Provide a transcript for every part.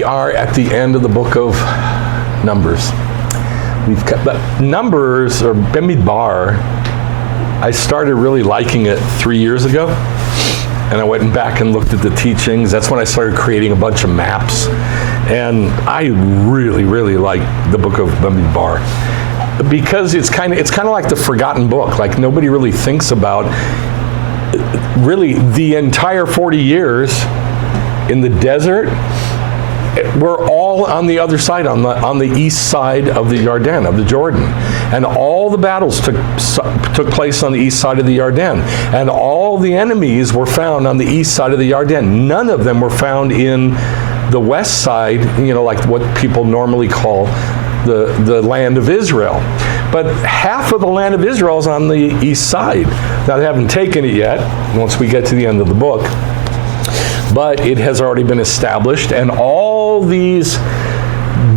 we are at the end of the book of Numbers. But Numbers, or Bemidbar, I started really liking it 3 years ago. And I went back and looked at the teachings. That's when I started creating a bunch of maps. And I really, really like the book of Bemidbar, because it's kind of like the forgotten book. Like, nobody really thinks about really the entire 40 years in the desert. We're all on the other side, on the east side of the Yarden, of the Jordan. And all the battles took place on the east side of the Yarden. And all the enemies were found on the east side of the Yarden. None of them were found in the west side, like what people normally call the land of Israel. But half of the land of Israel is on the east side. Now, they haven't taken it yet, once we get to the end of the book. But it has already been established, and all these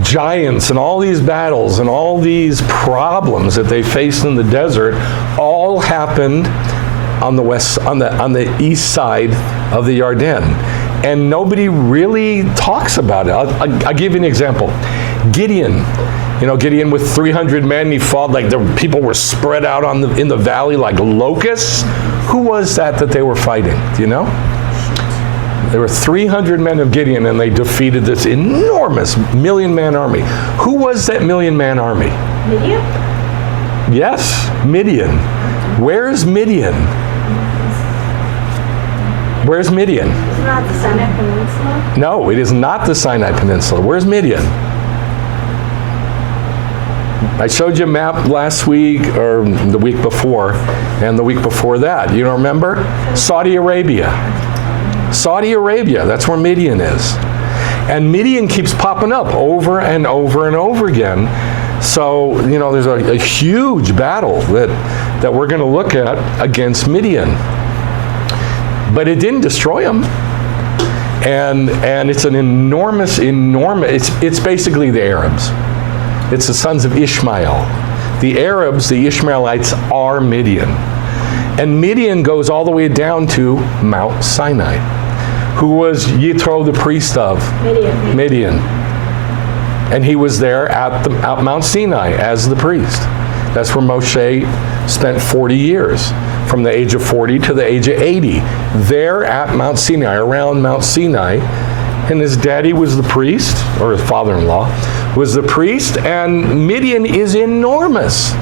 giants and all these battles and all these problems that they faced in the desert all happened on the east side of the Yarden. And nobody really talks about it. I'll give you an example. Gideon. Gideon with 300 men, he fought like the people were spread out in the valley like locusts. Who was that they were fighting? Do you know? There were 300 men of Gideon, and they defeated this enormous million-man army. Who was that million-man army? Midian? Yes, Midian. Where's Midian? Where's Midian? It's not the Sinai Peninsula? No, it is not the Sinai Peninsula. Where's Midian? I showed you a map last week, or the week before, and the week before that. You don't remember? Saudi Arabia. Saudi Arabia, that's where Midian is. And Midian keeps popping up over and over and over again. So, there's a huge battle that we're going to look at against Midian. But it didn't destroy them. And it's an enormous, it's basically the Arabs. It's the sons of Ishmael. The Arabs, the Ishmaelites, are Midian. And Midian goes all the way down to Mount Sinai. Who was Yitro the priest of? Midian. And he was there at Mount Sinai as the priest. That's where Moshe spent 40 years, from the age of 40 to the age of 80. There at Mount Sinai, around Mount Sinai. And his daddy was the priest, or his father-in-law was the priest, and Midian is enormous.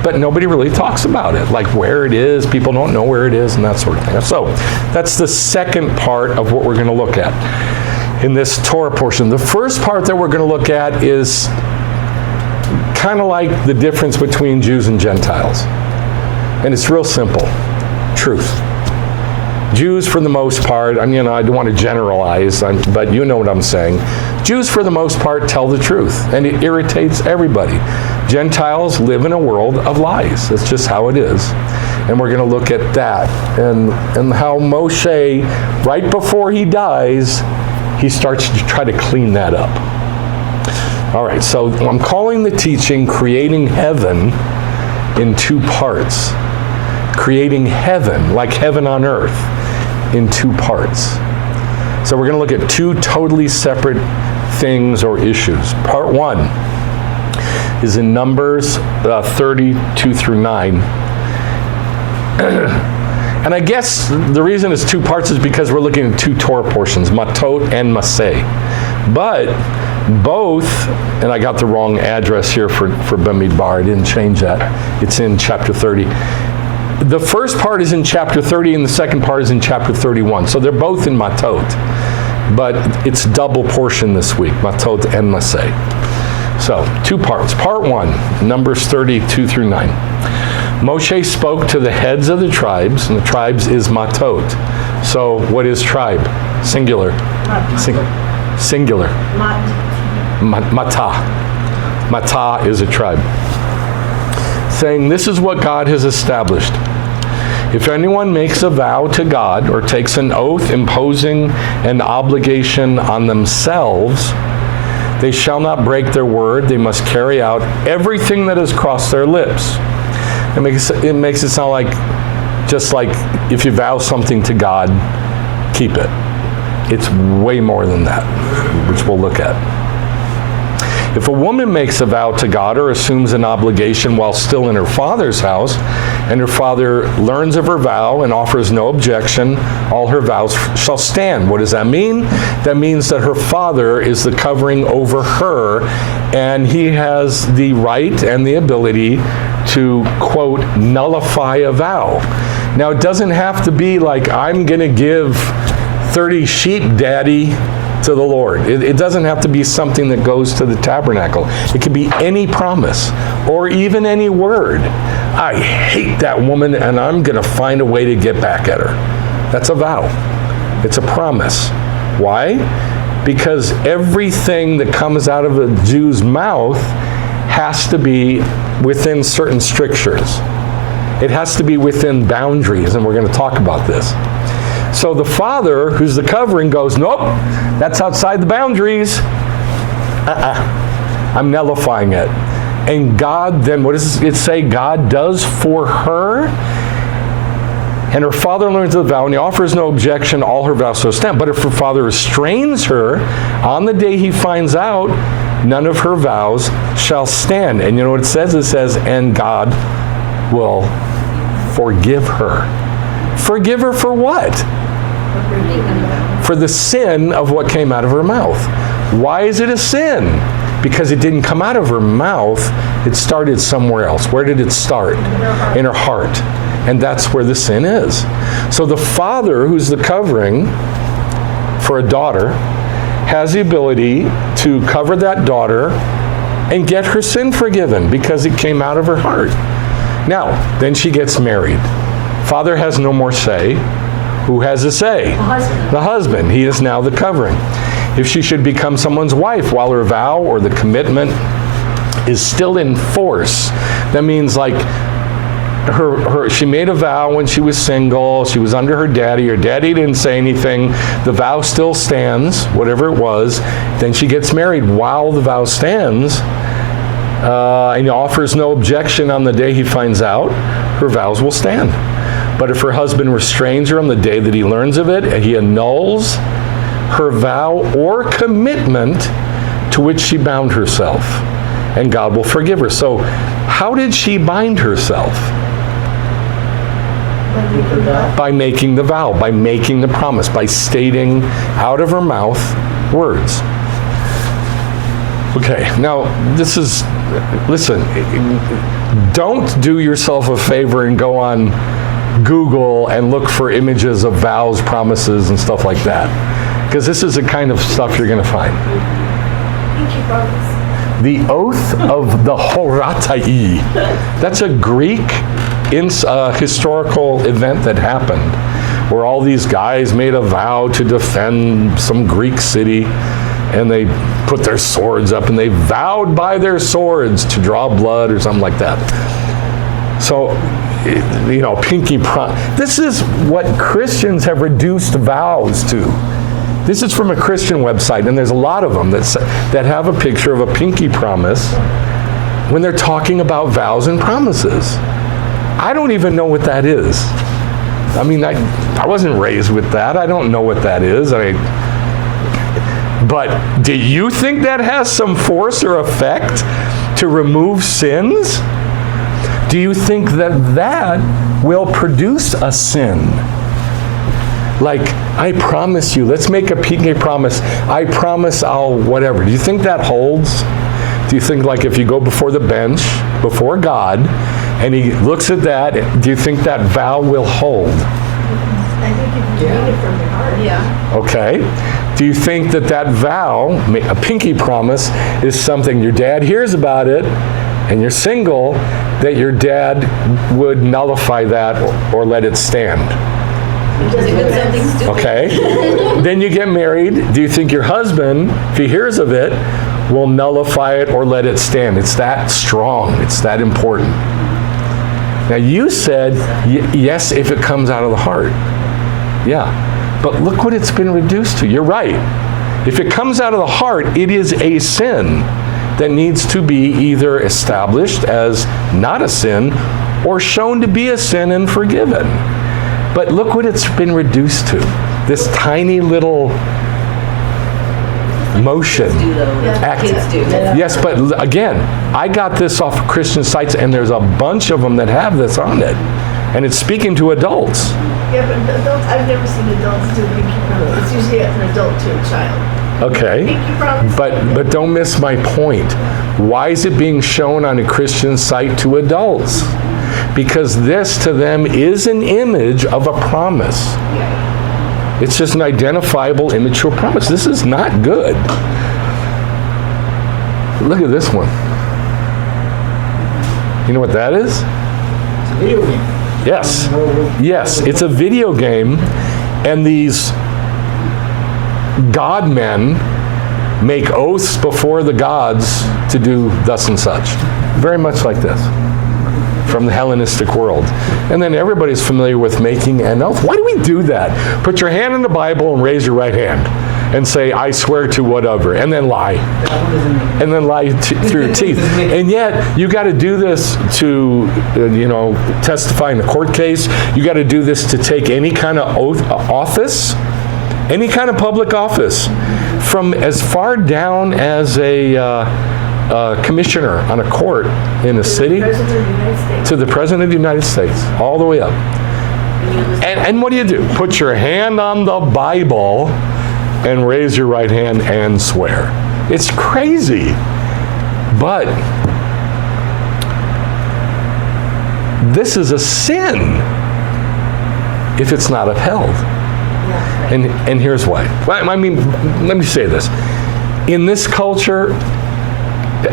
But nobody really talks about it, like where it is. People don't know where it is and that sort of thing. So that's the second part of what we're going to look at in this Torah portion. The first part that we're going to look at is kind of like the difference between Jews and Gentiles. And it's real simple. Truth. Jews, for the most part, I don't want to generalize, but you know what I'm saying. Jews, for the most part, tell the truth, and it irritates everybody. Gentiles live in a world of lies. That's just how it is. And we're going to look at that, and how Moshe, right before he dies, he starts to try to clean that up. All right, so I'm calling the teaching Creating Heaven in two parts. Creating heaven, like heaven on earth, in two parts. So we're going to look at two totally separate things or issues. Part one is in Numbers 32 through 9. And I guess the reason it's two parts is because we're looking at two Torah portions, Mattot and Massei. But both, and I got the wrong address here for Bemidbar, I didn't change that. It's in chapter 30. The first part is in chapter 30 and the second part is in chapter 31. So they're both in Mattot, but it's double portion this week, Mattot and Massei. So, two parts. Part one, Numbers 32 through 9. Moshe spoke to the heads of the tribes, and the tribes is Mattot. So, what is tribe? Singular. Singular. Matah. Matah is a tribe. Saying, this is what God has established. If anyone makes a vow to God or takes an oath imposing an obligation on themselves, they shall not break their word. They must carry out everything that has crossed their lips. It makes it sound like, just like if you vow something to God, keep it. It's way more than that, which we'll look at. If a woman makes a vow to God or assumes an obligation while still in her father's house, and her father learns of her vow and offers no objection, all her vows shall stand. What does that mean? That means that her father is the covering over her, and he has the right and the ability to, quote, nullify a vow. Now, it doesn't have to be like, I'm going to give 30 sheep, Daddy, to the Lord. It doesn't have to be something that goes to the tabernacle. It could be any promise or even any word. I hate that woman and I'm going to find a way to get back at her. That's a vow. It's a promise. Why? Because everything that comes out of a Jew's mouth has to be within certain strictures. It has to be within boundaries, and we're going to talk about this. So the father, who's the covering, goes, nope, that's outside the boundaries. I'm nullifying it. And God then, what does it say God does for her? And her father learns of the vow, and he offers no objection, all her vows shall stand. But if her father restrains her, on the day he finds out, none of her vows shall stand. And you know what it says? It says, and God will forgive her. Forgive her for what? For the sin of what came out of her mouth. Why is it a sin? Because it didn't come out of her mouth. It started somewhere else. Where did it start? In her heart. And that's where the sin is. So the father, who's the covering for a daughter, has the ability to cover that daughter and get her sin forgiven because it came out of her heart. Now, then she gets married. Father has no more say. Who has a say? The husband. The husband. He is now the covering. If she should become someone's wife while her vow or the commitment is still in force, that means like she made a vow when she was single, she was under her daddy didn't say anything, the vow still stands, whatever it was, then she gets married while the vow stands, and he offers no objection on the day he finds out, her vows will stand. But if her husband restrains her on the day that he learns of it, and he annuls her vow or commitment to which she bound herself, and God will forgive her. So how did she bind herself? By making the vow, by making the promise, by stating out of her mouth words. Okay, now listen, don't do yourself a favor and go on Google and look for images of vows, promises, and stuff like that. Because this is the kind of stuff you're going to find. The oath of the Horatai. That's a Greek historical event that happened where all these guys made a vow to defend some Greek city, and they put their swords up and they vowed by their swords to draw blood or something like that. So, you know, pinky promise. This is what Christians have reduced vows to. This is from a Christian website, and there's a lot of them that have a picture of a pinky promise when they're talking about vows and promises. I don't even know what that is. I mean, I wasn't raised with that. I don't know what that is. But do you think that has some force or effect to remove sins? Do you think that will produce a sin? Like, I promise you, let's make a pinky promise. I promise I'll whatever. Do you think that holds? Do you think, like, if you go before the bench, before God, and he looks at that, do you think that vow will hold? I think if you read it from your heart. Yeah. Okay. Do you think that vow, a pinky promise, is something your dad hears about it, and you're single, that your dad would nullify that or let it stand? Okay. Then you get married. Do you think your husband, if he hears of it, will nullify it or let it stand? It's that strong. It's that important. Now you said, yes, if it comes out of the heart. Yeah. But look what it's been reduced to. You're right. If it comes out of the heart, it is a sin that needs to be either established as not a sin or shown to be a sin and forgiven. But look what it's been reduced to. this tiny little motion. Do though. Act. Kids do. Yes, but again, I got this off of Christian sites, and there's a bunch of them that have this on it. And it's speaking to adults. Yeah, but adults, I've never seen adults do pinky promise. It's usually an adult to a child. Okay. Pinky promise. But don't miss my point. Why is it being shown on a Christian site to adults? Because this to them is an image of a promise. It's just an identifiable immature promise. This is not good. Look at this one. You know what that is? It's a video game. Yes. Yes, it's a video game, and these God men make oaths before the gods to do thus and such. Very much like this, from the Hellenistic world. And then everybody's familiar with making an oath. Why do we do that? Put your hand in the Bible and raise your right hand and say, I swear to whatever, and then lie. And then lie through your teeth. And yet, you got to do this to, testify in a court case. You got to do this to take any kind of office, any kind of public office, from as far down as a commissioner on a court in a city to the President of the United States, all the way up. And what do? Put your hand on the Bible and raise your right hand and swear. It's crazy. But this is a sin if it's not upheld. And here's why. I mean, let me say this. In this culture,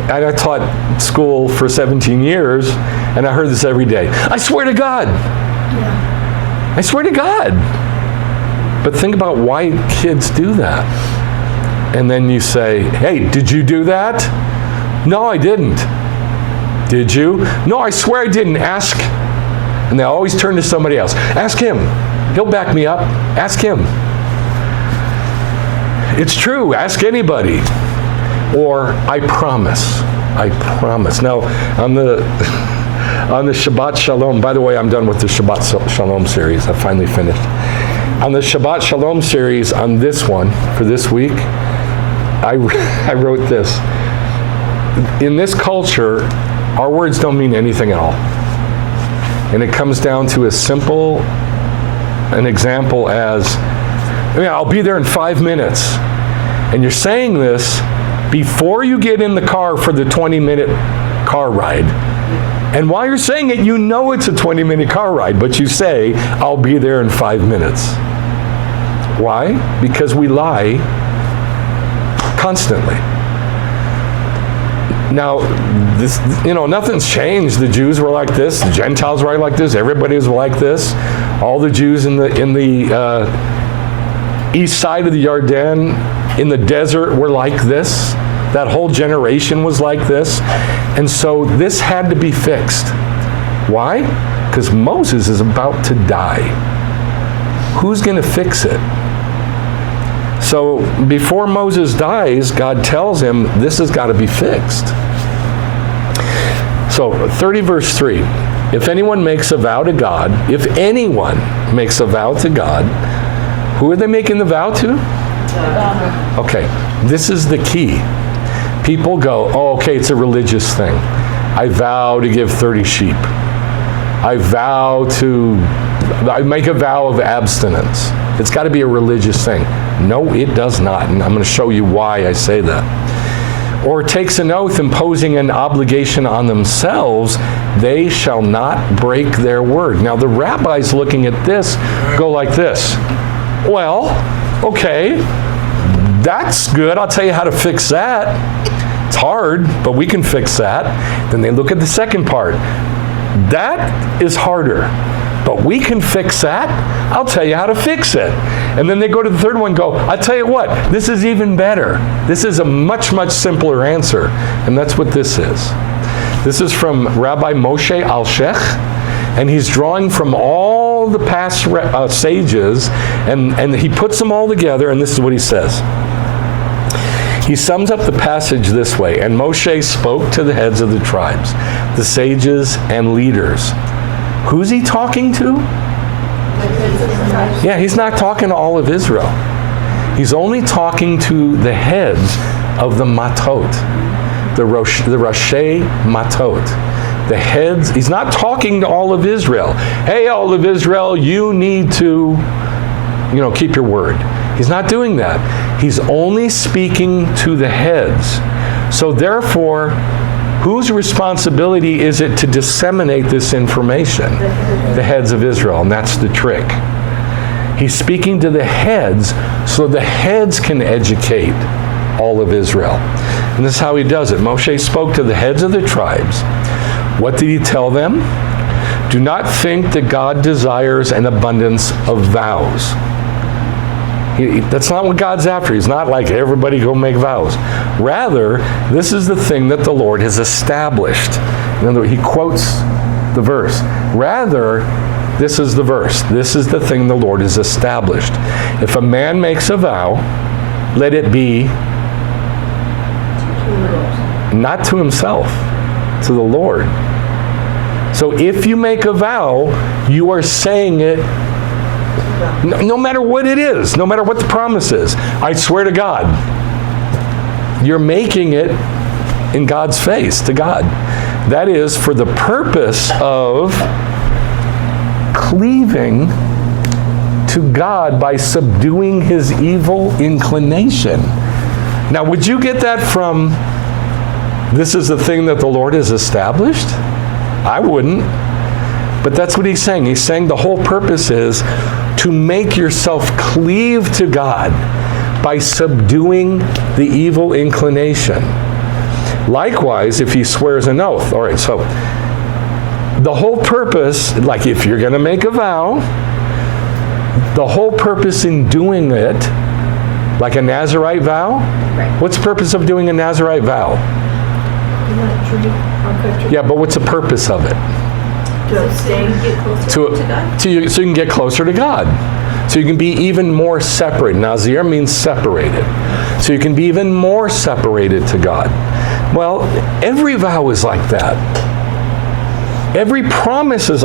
I taught school for 17 years, and I heard this every day. I swear to God. Yeah. I swear to God. But think about why kids do that. And then you say, hey, did you do that? No, I didn't. Did you? No, I swear I didn't. Ask. And they always turn to somebody else. Ask him. He'll back me up. Ask him. It's true. Ask anybody. Or, I promise. I promise. Now, on the Shabbat Shalom, by the way, I'm done with the Shabbat Shalom series. I finally finished. On the Shabbat Shalom series, on this one, for this week, I wrote this. In this culture, our words don't mean anything at all. And it comes down to as simple an example as, I'll be there in 5 minutes. And you're saying this before you get in the car for the 20-minute car ride. And while you're saying it, you know it's a 20-minute car ride, but you say, I'll be there in 5 minutes. Why? Because we lie constantly. Now, this, nothing's changed. The Jews were like this. The Gentiles were like this. Everybody was like this. All the Jews in the east side of the Jordan, in the desert, were like this. That whole generation was like this. And so this had to be fixed. Why? Because Moses is about to die. Who's going to fix it? So before Moses dies, God tells him this has got to be fixed. So 30 verse 3. If anyone makes a vow to God, if anyone makes a vow to God, who are they making the vow to? Okay, this is the key. People go, oh, okay, it's a religious thing. I vow to give 30 sheep. I make a vow of abstinence. It's got to be a religious thing. No, it does not, and I'm going to show you why I say that. Or takes an oath imposing an obligation on themselves, they shall not break their word. Now, the rabbis looking at this go like this. Well, okay, that's good. I'll tell you how to fix that. It's hard, but we can fix that. Then they look at the second part. That is harder, but we can fix that. I'll tell you how to fix it. And then they go to the third one and go, I'll tell you what, this is even better. This is a much, much simpler answer. And that's what this is. This is from Rabbi Moshe Alshech, and he's drawing from all the past sages, and he puts them all together, and this is what he says. He sums up the passage this way, and Moshe spoke to the heads of the tribes, the sages and leaders. Who's he talking to? Yeah, he's not talking to all of Israel. He's only talking to the heads of the Mattot, the Rashi Mattot. The heads, he's not talking to all of Israel. Hey, all of Israel, you need to, keep your word. He's not doing that. He's only speaking to the heads. So therefore, whose responsibility is it to disseminate this information? The heads of Israel, and that's the trick. He's speaking to the heads so the heads can educate all of Israel. And this is how he does it. Moshe spoke to the heads of the tribes. What did he tell them? Do not think that God desires an abundance of vows. That's not what God's after. He's not like, everybody go make vows. Rather, this is the thing that the Lord has established. In other words, he quotes the verse. Rather, this is the verse. This is the thing the Lord has established. If a man makes a vow, let it be not to himself, to the Lord. So if you make a vow, you are saying it no matter what it is, no matter what the promise is. I swear to God. You're making it in God's face, to God. That is for the purpose of cleaving to God by subduing his evil inclination. Now, would you get that from, this is the thing that the Lord has established? I wouldn't. But that's what he's saying. He's saying the whole purpose is to make yourself cleave to God by subduing the evil inclination. Likewise, if he swears an oath. All right, so the whole purpose, like if you're going to make a vow, the whole purpose in doing it, like a Nazirite vow, what's the purpose of doing a Nazirite vow? Yeah, but what's the purpose of it? So you can get closer to God. So you can be even more separate. Nazir means separated. So you can be even more separated to God. Well, every vow is like that. Every promise is,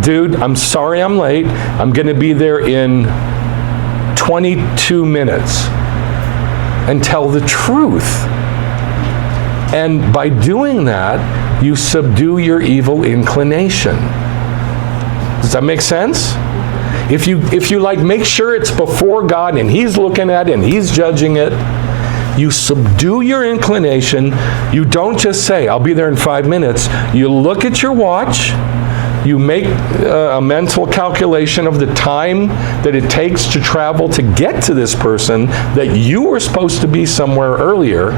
dude, I'm sorry I'm late. I'm going to be there in 22 minutes. And tell the truth. And by doing that, you subdue your evil inclination. Does that make sense? If you like make sure it's before God and he's looking at it and he's judging it, you subdue your inclination. You don't just say, I'll be there in 5 minutes. You look at your watch. You make a mental calculation of the time that it takes to travel to get to this person that you were supposed to be somewhere earlier.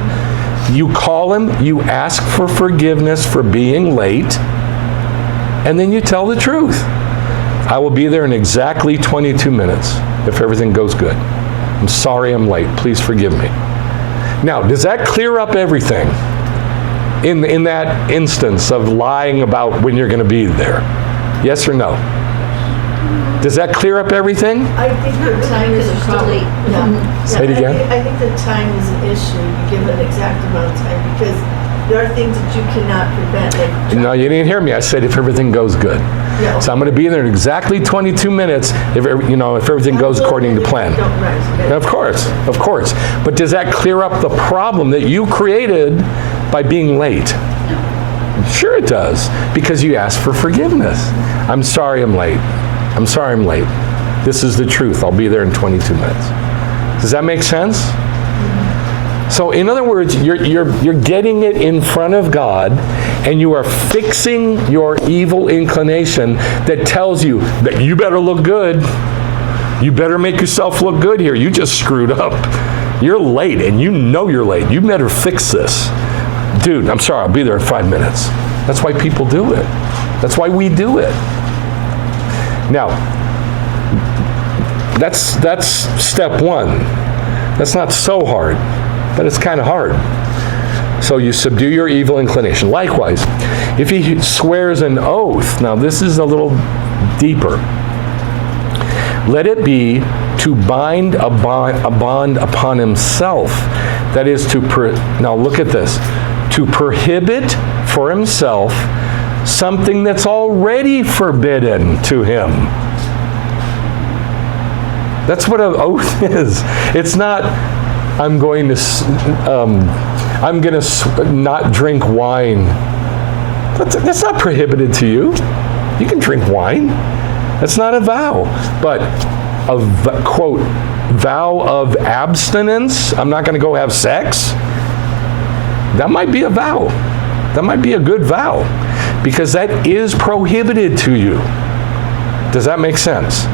You call him, you ask for forgiveness for being late, and then you tell the truth. I will be there in exactly 22 minutes if everything goes good. I'm sorry I'm late. Please forgive me. Now, does that clear up everything in that instance of lying about when you're going to be there? Yes or no? Does that clear up everything? I think the time is a problem. Yeah. Say it again. I think the time is an issue. You give an exact amount of time because there are things that you cannot prevent. Like no, you didn't hear me. I said if everything goes good. Yeah. So I'm going to be there in exactly 22 minutes if everything goes according to plan. Of course. But does that clear up the problem that you created by being late? Sure it does, because you asked for forgiveness. I'm sorry I'm late. I'm sorry I'm late. This is the truth. I'll be there in 22 minutes. Does that make sense? So in other words, you're getting it in front of God, and you are fixing your evil inclination that tells you that you better look good. You better make yourself look good here. You just screwed up. You're late, and you know you're late. You better fix this. Dude, I'm sorry, I'll be there in 5 minutes. That's why people do it. That's why we do it. Now, that's step one. That's not so hard, but it's kind of hard. So you subdue your evil inclination. Likewise, if he swears an oath, now this is a little deeper. Let it be to bind a bond upon himself. That is now look at this. To prohibit for himself something that's already forbidden to him. That's what an oath is. It's not, I'm going to not drink wine. That's not prohibited to you. You can drink wine. That's not a vow. But a, quote, vow of abstinence, I'm not going to go have sex, that might be a vow. That might be a good vow, because that is prohibited to you. Does that make sense?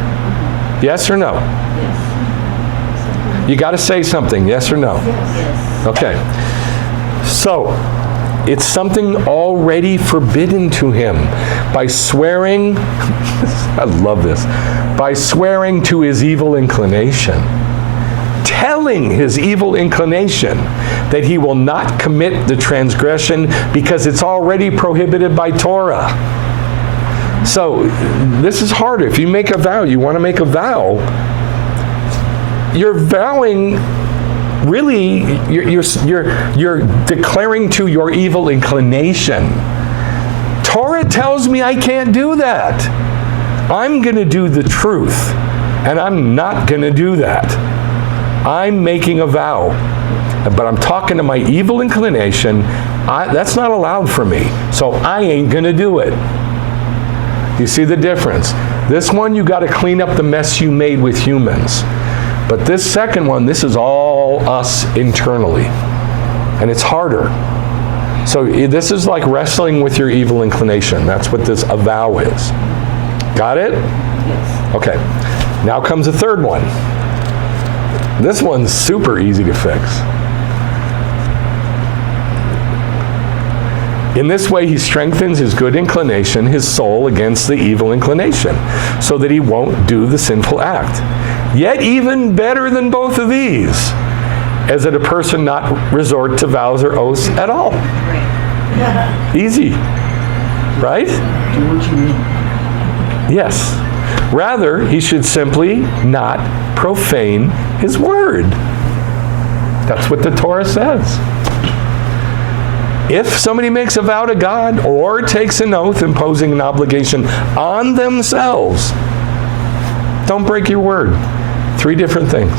Yes or no? Yes. You got to say something, yes or no? Yes. Okay. So, it's something already forbidden to him by swearing, I love this, by swearing to his evil inclination, telling his evil inclination that he will not commit the transgression because it's already prohibited by Torah. So this is harder. If you make a vow, you want to make a vow, you're vowing, really, you're declaring to your evil inclination. Torah tells me I can't do that. I'm going to do the truth, and I'm not going to do that. I'm making a vow, but I'm talking to my evil inclination. That's not allowed for me, so I ain't going to do it. You see the difference? This one, you got to clean up the mess you made with humans. But this second one, this is all us internally. And it's harder. So this is like wrestling with your evil inclination. That's what this a vow is. Got it? Yes. Okay. Now comes the third one. This one's super easy to fix. In this way, he strengthens his good inclination, his soul, against the evil inclination, so that he won't do the sinful act. Yet even better than both of these, is that a person not resort to vows or oaths at all. Easy, right? Do what you mean. Yes. Rather, he should simply not profane his word. That's what the Torah says. If somebody makes a vow to God or takes an oath imposing an obligation on themselves, don't break your word. 3 different things.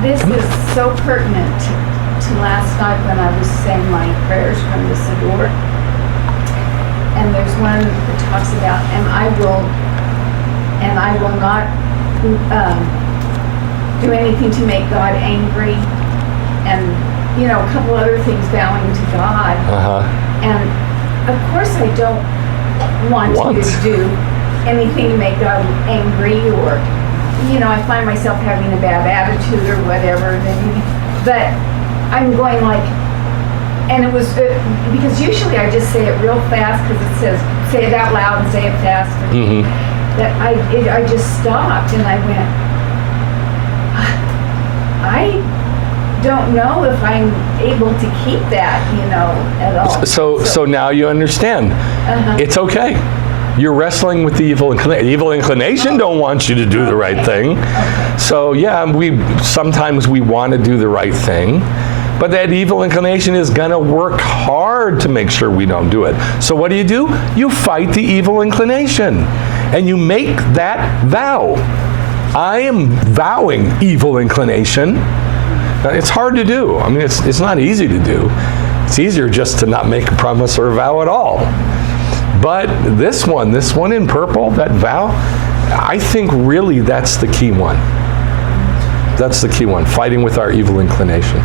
This is so pertinent to last night when I was saying my prayers from the Siddur. And there's one that talks about, and I will not do anything to make God angry, and a couple other things vowing to God. And of course I don't want you to do anything to make God angry, or I find myself having a bad attitude or whatever. But I'm going like, and it was because usually I just say it real fast because it says say it out loud and say it fast. Mm-hmm. That I just stopped and I went, I don't know if I'm able to keep that, at all. So now you understand. It's okay. You're wrestling with the evil inclination. Evil inclination don't want you to do the right thing. Okay. So yeah, sometimes we want to do the right thing, but that evil inclination is going to work hard to make sure we don't do it. So what do? You fight the evil inclination, and you make that vow. I am vowing evil inclination. Now, it's hard to do. I mean, it's not easy to do. It's easier just to not make a promise or a vow at all. But this one in purple, that vow, I think really that's the key one. That's the key one, fighting with our evil inclination.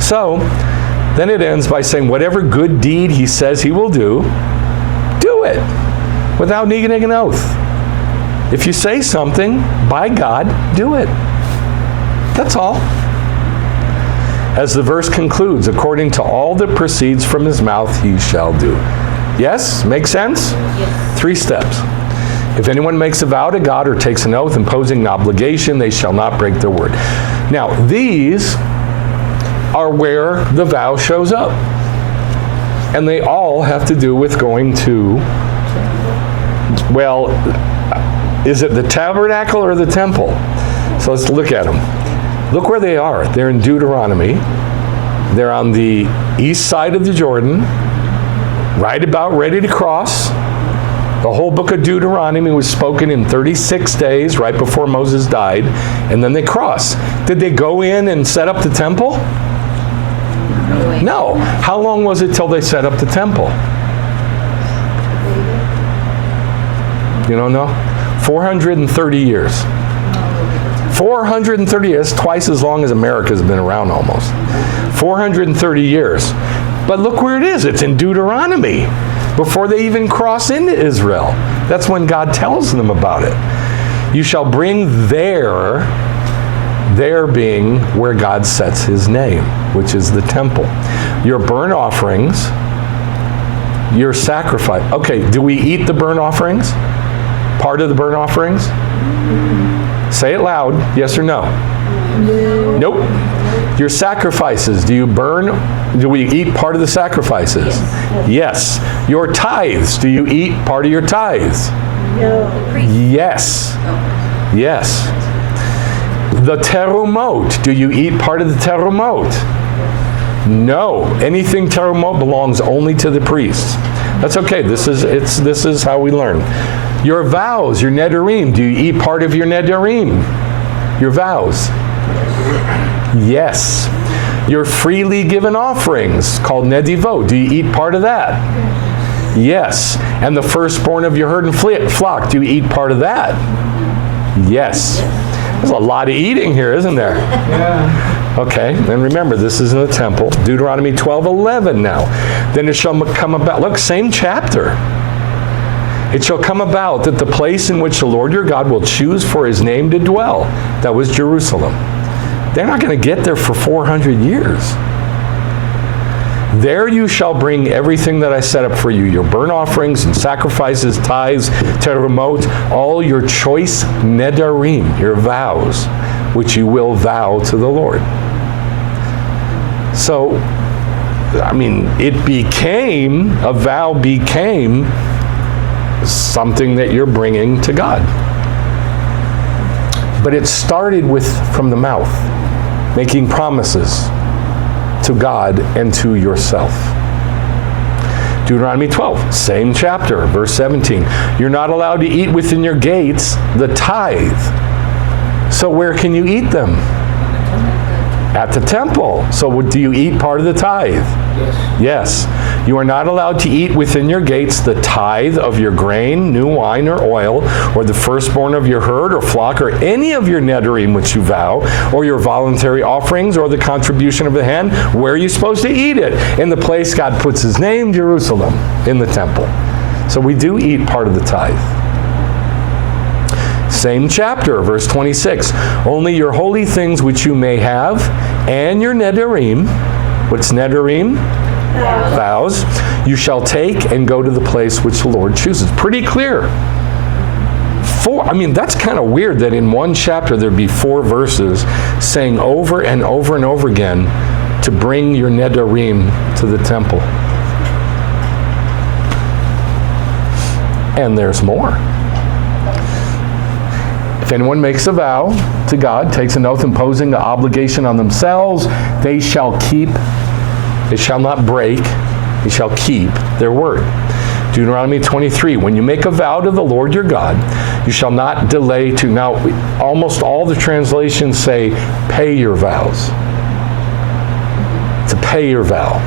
So, then it ends by saying, whatever good deed he says he will do it without needing an oath. If you say something, by God, do it. That's all. As the verse concludes, according to all that proceeds from his mouth, he shall do. Yes? Make sense? Yes. 3 steps. If anyone makes a vow to God or takes an oath imposing an obligation, they shall not break their word. Now, these are where the vow shows up. And they all have to do with going to, well, is it the tabernacle or the temple? So let's look at them. Look where they are. They're in Deuteronomy. They're on the east side of the Jordan, right about ready to cross. The whole book of Deuteronomy was spoken in 36 days right before Moses died, and then they crossed. Did they go in and set up the temple? No. How long was it till they set up the temple? You don't know? 430 years. 430 years, twice as long as America's been around almost. 430 years. But look where it is. It's in Deuteronomy, before they even cross into Israel. That's when God tells them about it. You shall bring there being where God sets his name, which is the temple. Your burnt offerings, your sacrifice. Okay, do we eat the burnt offerings? Part of the burnt offerings? Say it loud, yes or no? No. Nope. Your sacrifices, do we eat part of the sacrifices? Yes. Your tithes, do you eat part of your tithes? No. Yes. Yes. The terumot, do you eat part of the terumot? No. Anything terumot belongs only to the priests. That's okay. This is how we learn. Your vows, your nedarim, do you eat part of your nedarim? Your vows? Yes. Your freely given offerings, called nedivot, do you eat part of that? Yes. And the firstborn of your herd and flock, do you eat part of that? Yes. There's a lot of eating here, isn't there? Yeah. Okay, and remember, this is in the temple. Deuteronomy 12:11 now. Then it shall come about, look, same chapter. It shall come about that the place in which the Lord your God will choose for his name to dwell, that was Jerusalem. They're not going to get there for 400 years. There you shall bring everything that I set up for you, your burnt offerings and sacrifices, tithes, terumot, all your choice nedarim, your vows, which you will vow to the Lord. So, I mean, a vow became something that you're bringing to God. But it started from the mouth, making promises to God and to yourself. Deuteronomy 12, same chapter, verse 17. You're not allowed to eat within your gates the tithe. So where can you eat them? At the temple. So do you eat part of the tithe? Yes. Yes. You are not allowed to eat within your gates the tithe of your grain, new wine, or oil, or the firstborn of your herd or flock, or any of your nedarim which you vow, or your voluntary offerings, or the contribution of the hand. Where are you supposed to eat it? In the place God puts his name, Jerusalem, in the temple. So we do eat part of the tithe. Same chapter, verse 26. Only your holy things which you may have, and your nedarim. What's nedarim? Vows. You shall take and go to the place which the Lord chooses. Pretty clear. That's kind of weird that in one chapter there'd be 4 verses saying over and over and over again to bring your nedarim to the temple. And there's more. If anyone makes a vow to God, takes an oath imposing the obligation on themselves, they shall not break, they shall keep their word. Deuteronomy 23, when you make a vow to the Lord your God, you shall not delay to, now almost all the translations say pay your vows. To pay your vow.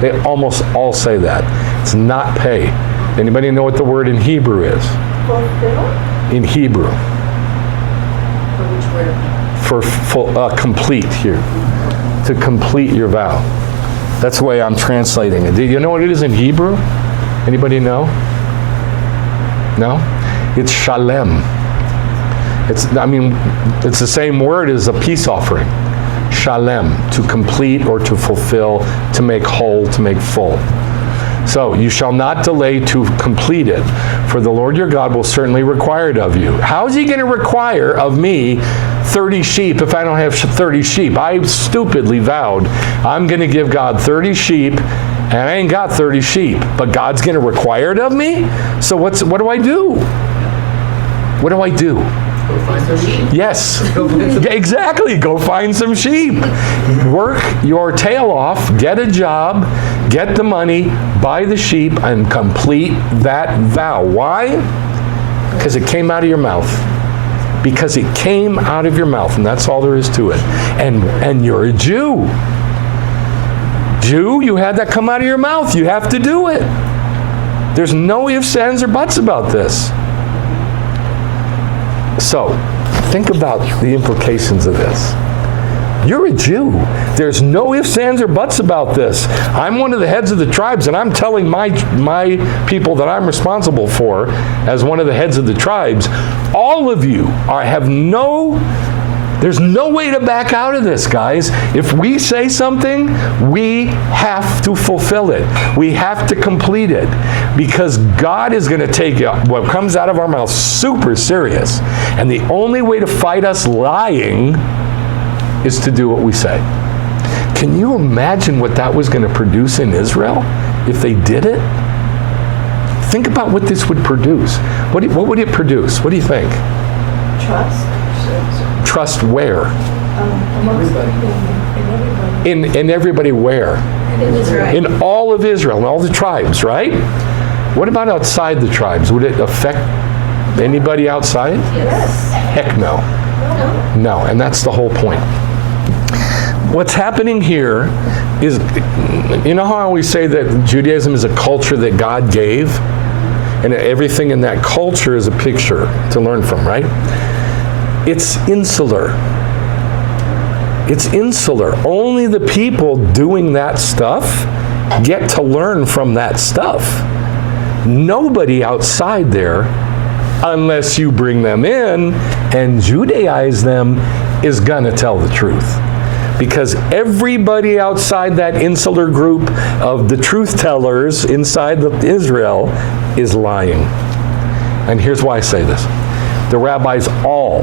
They almost all say that. It's not pay. Anybody know what the word in Hebrew is? Fulfill? In Hebrew. For which word? For full, complete here. To complete your vow. That's the way I'm translating it. Do you know what it is in Hebrew? Anybody know? No? It's shalem. It's the same word as a peace offering. Shalem, to complete or to fulfill, to make whole, to make full. So you shall not delay to complete it, for the Lord your God will certainly require it of you. How is he going to require of me 30 sheep if I don't have 30 sheep? I stupidly vowed I'm going to give God 30 sheep, and I ain't got 30 sheep, but God's going to require it of me? So what do I do? What do I do? Go find some sheep. Yes, yeah, exactly. Go find some sheep. Work your tail off, get a job, get the money, buy the sheep, and complete that vow. Why? Because it came out of your mouth. Because it came out of your mouth, and that's all there is to it. And you're a Jew. Jew, you had that come out of your mouth. You have to do it. There's no ifs, ands, or buts about this. So, think about the implications of this. You're a Jew. There's no ifs, ands, or buts about this. I'm one of the heads of the tribes, and I'm telling my people that I'm responsible for, as one of the heads of the tribes, all of you there's no way to back out of this, guys. If we say something, we have to fulfill it. We have to complete it. Because God is going to take what comes out of our mouth super serious. And the only way to fight us lying is to do what we say. Can you imagine what that was going to produce in Israel if they did it? Think about what this would produce. What would it produce? What do you think? Trust. Trust where? Amongst everybody. In everybody where? In Israel. In all of Israel, in all the tribes, right? What about outside the tribes? Would it affect anybody outside? Yes. Heck no. No, and that's the whole point. What's happening here is, you know how I always say that Judaism is a culture that God gave? And everything in that culture is a picture to learn from, right? It's insular. It's insular. Only the people doing that stuff get to learn from that stuff. Nobody outside there, unless you bring them in and Judaize them, is gonna tell the truth. Because everybody outside that insular group of the truth tellers inside Israel is lying. And here's why I say this. The rabbis all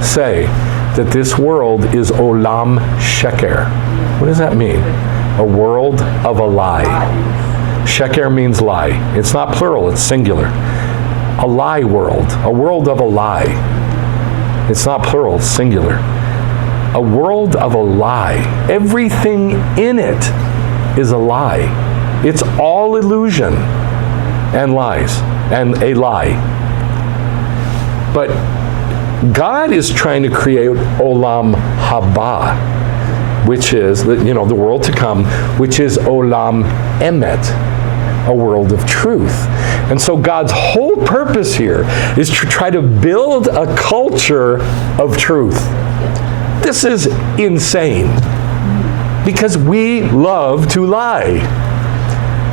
say that this world is olam sheker. What does that mean? A world of a lie. Sheker means lie. It's not plural, it's singular. A lie world, a world of a lie. It's not plural, it's singular. A world of a lie. Everything in it is a lie. It's all illusion and lies and a lie. But God is trying to create olam haba, which is the world to come, which is olam emet, a world of truth. And so God's whole purpose here is to try to build a culture of truth. This is insane because we love to lie.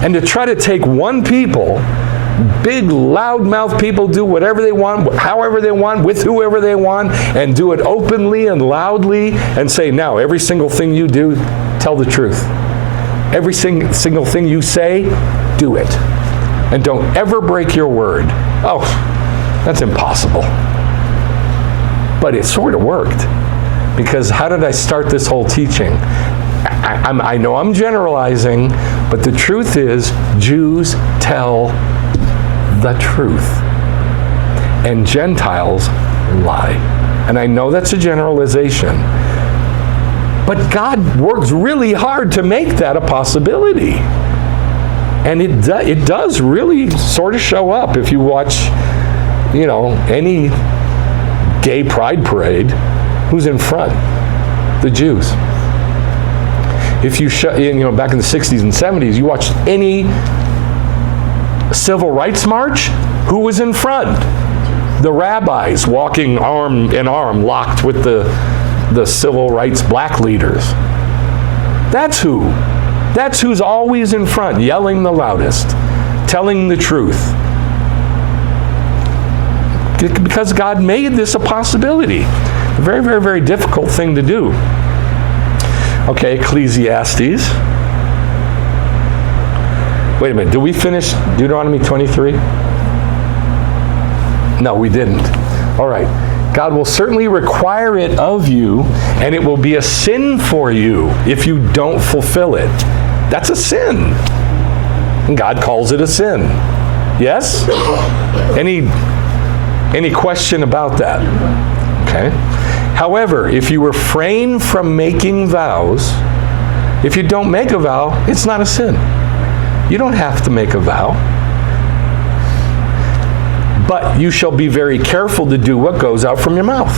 And to try to take one people, big loudmouth people, do whatever they want, however they want, with whoever they want, and do it openly and loudly and say, now every single thing you do, tell the truth. Every single thing you say, do it. And don't ever break your word. Oh, that's impossible. But it sort of worked. Because how did I start this whole teaching? I know I'm generalizing, but the truth is Jews tell the truth. And Gentiles lie. And I know that's a generalization. But God works really hard to make that a possibility. And it does really sort of show up if you watch, any gay pride parade. Who's in front? The Jews. If you back in the 60s and 70s, you watched any civil rights march, who was in front? The rabbis walking arm in arm, locked with the civil rights black leaders. That's who. That's who's always in front, yelling the loudest, telling the truth. Because God made this a possibility. A very, very, very difficult thing to do. Okay, Ecclesiastes. Wait a minute, did we finish Deuteronomy 23? No, we didn't. All right. God will certainly require it of you, and it will be a sin for you if you don't fulfill it. That's a sin. And God calls it a sin. Yes? Any question about that? Okay. However, if you refrain from making vows, if you don't make a vow, it's not a sin. You don't have to make a vow. But you shall be very careful to do what goes out from your mouth.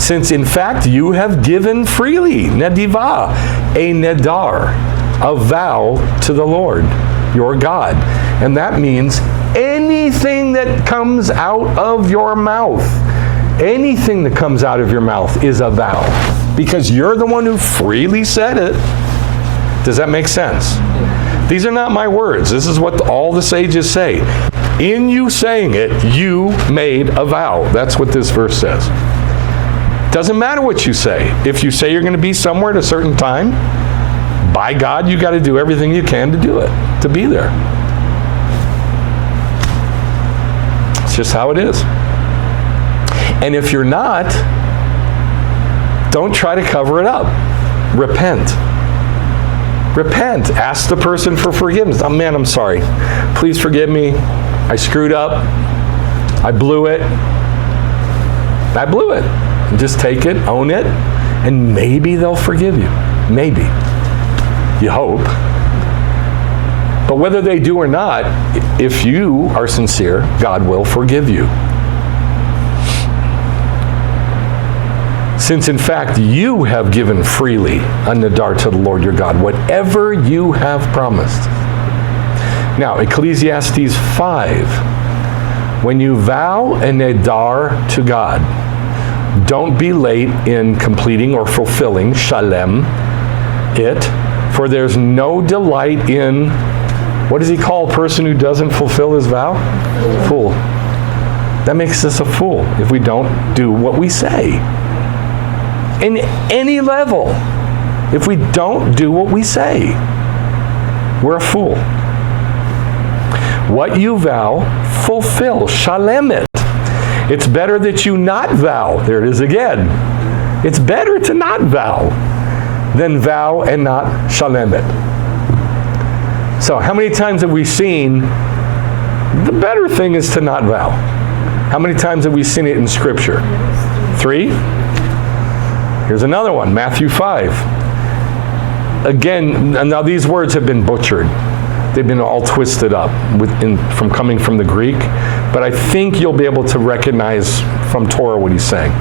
Since in fact you have given freely, nedivah, a nedar, a vow to the Lord, your God. And that means anything that comes out of your mouth, anything that comes out of your mouth is a vow. Because you're the one who freely said it. Does that make sense? These are not my words. This is what all the sages say. In you saying it, you made a vow. That's what this verse says. Doesn't matter what you say. If you say you're going to be somewhere at a certain time, by God, you got to do everything you can to do it, to be there. It's just how it is. And if you're not, don't try to cover it up. Repent. Repent. Ask the person for forgiveness. Oh man, I'm sorry. Please forgive me. I screwed up. I blew it. I blew it. And just take it, own it, and maybe they'll forgive you. Maybe. You hope. But whether they do or not, if you are sincere, God will forgive you. Since in fact you have given freely a nadar to the Lord your God, whatever you have promised. Now, Ecclesiastes 5, when you vow a nadar to God, don't be late in completing or fulfilling, shalem, it, for there's no delight in, what does he call a person who doesn't fulfill his vow? Fool. That makes us a fool if we don't do what we say. In any level, if we don't do what we say, we're a fool. What you vow, fulfill, shalem it. It's better that you not vow. There it is again. It's better to not vow than vow and not shalem it. So how many times have we seen the better thing is to not vow? How many times have we seen it in Scripture? 3? Here's another one, Matthew 5. Again, now these words have been butchered. They've been all twisted up from coming from the Greek. But I think you'll be able to recognize from Torah what he's saying.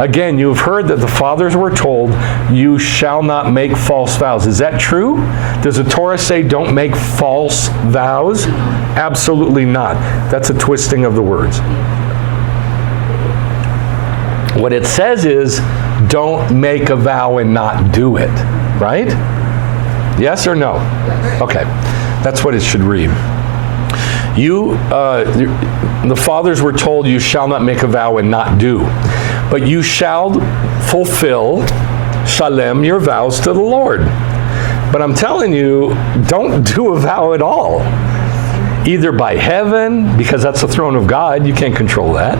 Again, you've heard that the fathers were told, you shall not make false vows. Is that true? Does the Torah say don't make false vows? Absolutely not. That's a twisting of the words. What it says is, don't make a vow and not do it. Right? Yes or no? Okay. That's what it should read. The fathers were told you shall not make a vow and not do. But you shall fulfill, shalem, your vows to the Lord. But I'm telling you, don't do a vow at all. Either by heaven, because that's the throne of God, you can't control that.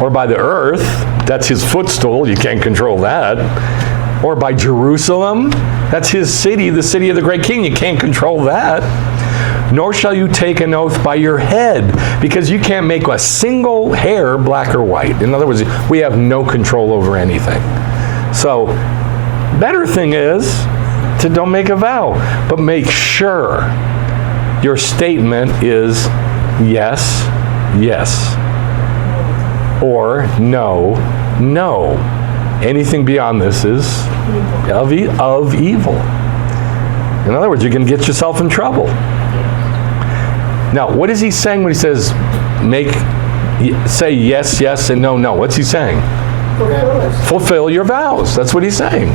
Or by the earth, that's his footstool, you can't control that. Or by Jerusalem, that's his city, the city of the great king, you can't control that. Nor shall you take an oath by your head, because you can't make a single hair black or white. In other words, we have no control over anything. So, better thing is to don't make a vow, but make sure your statement is yes, yes, or no, no. Anything beyond this is of evil. In other words, you're going to get yourself in trouble. Now, what is he saying when he says, say yes, yes, and no, no? What's he saying? Fulfill your vows. That's what he's saying.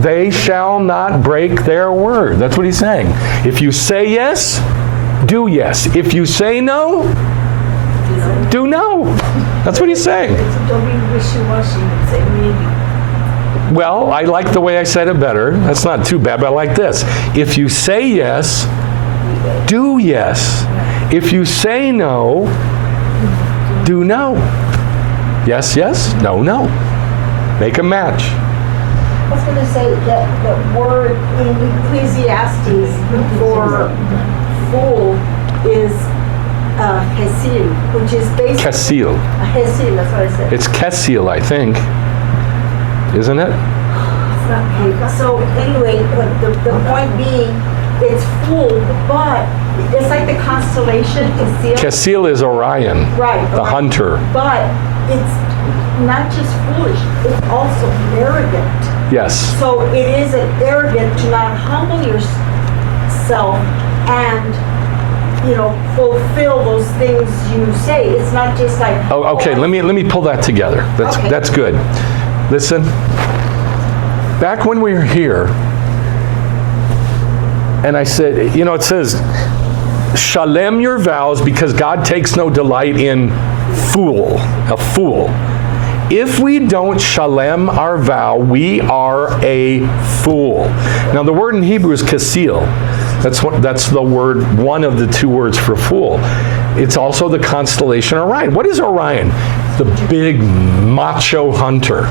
They shall not break their word. That's what he's saying. If you say yes, do yes. If you say no, do no. That's what he's saying. Don't be wishy-washy and say maybe. Well, I like the way I said it better. That's not too bad, but I like this. If you say yes, do yes. If you say no, do no. Yes, yes, no, no. Make a match. I was going to say that the word in Ecclesiastes for fool is Hesil, which is basically Kesil. Hesil. That's what I said. It's Kesil, I think. Isn't it? So anyway, the point being, it's full, but it's like the constellation Hesil. Kesil is Orion, Right. the hunter. But it's not just foolish; it's also arrogant. Yes. So it is an arrogant to not humble yourself and, fulfill those things you say. It's not just like. Oh, okay. Let me pull that together. That's good. Listen. Back when we were here, and I said, it says, "Shalem your vows, because God takes no delight in a fool." If we don't shalem our vow, we are a fool. Now, the word in Hebrew is kasil. That's the word, one of the two words for fool. It's also the constellation Orion. What is Orion? The big macho hunter.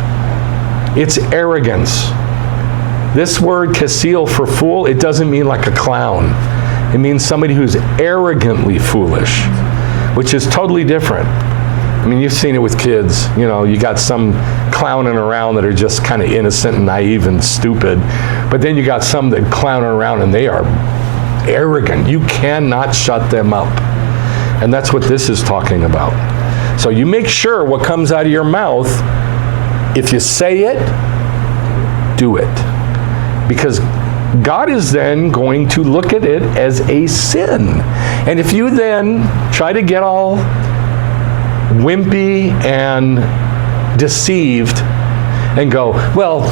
It's arrogance. This word kasil for fool, it doesn't mean like a clown. It means somebody who's arrogantly foolish, which is totally different. I mean, you've seen it with kids. You got some clowning around that are just kind of innocent and naive and stupid. But then you got some that clowning around and they are arrogant. You cannot shut them up. And that's what this is talking about. So you make sure what comes out of your mouth, if you say it, do it. Because God is then going to look at it as a sin. And if you then try to get all wimpy and deceived and go, well,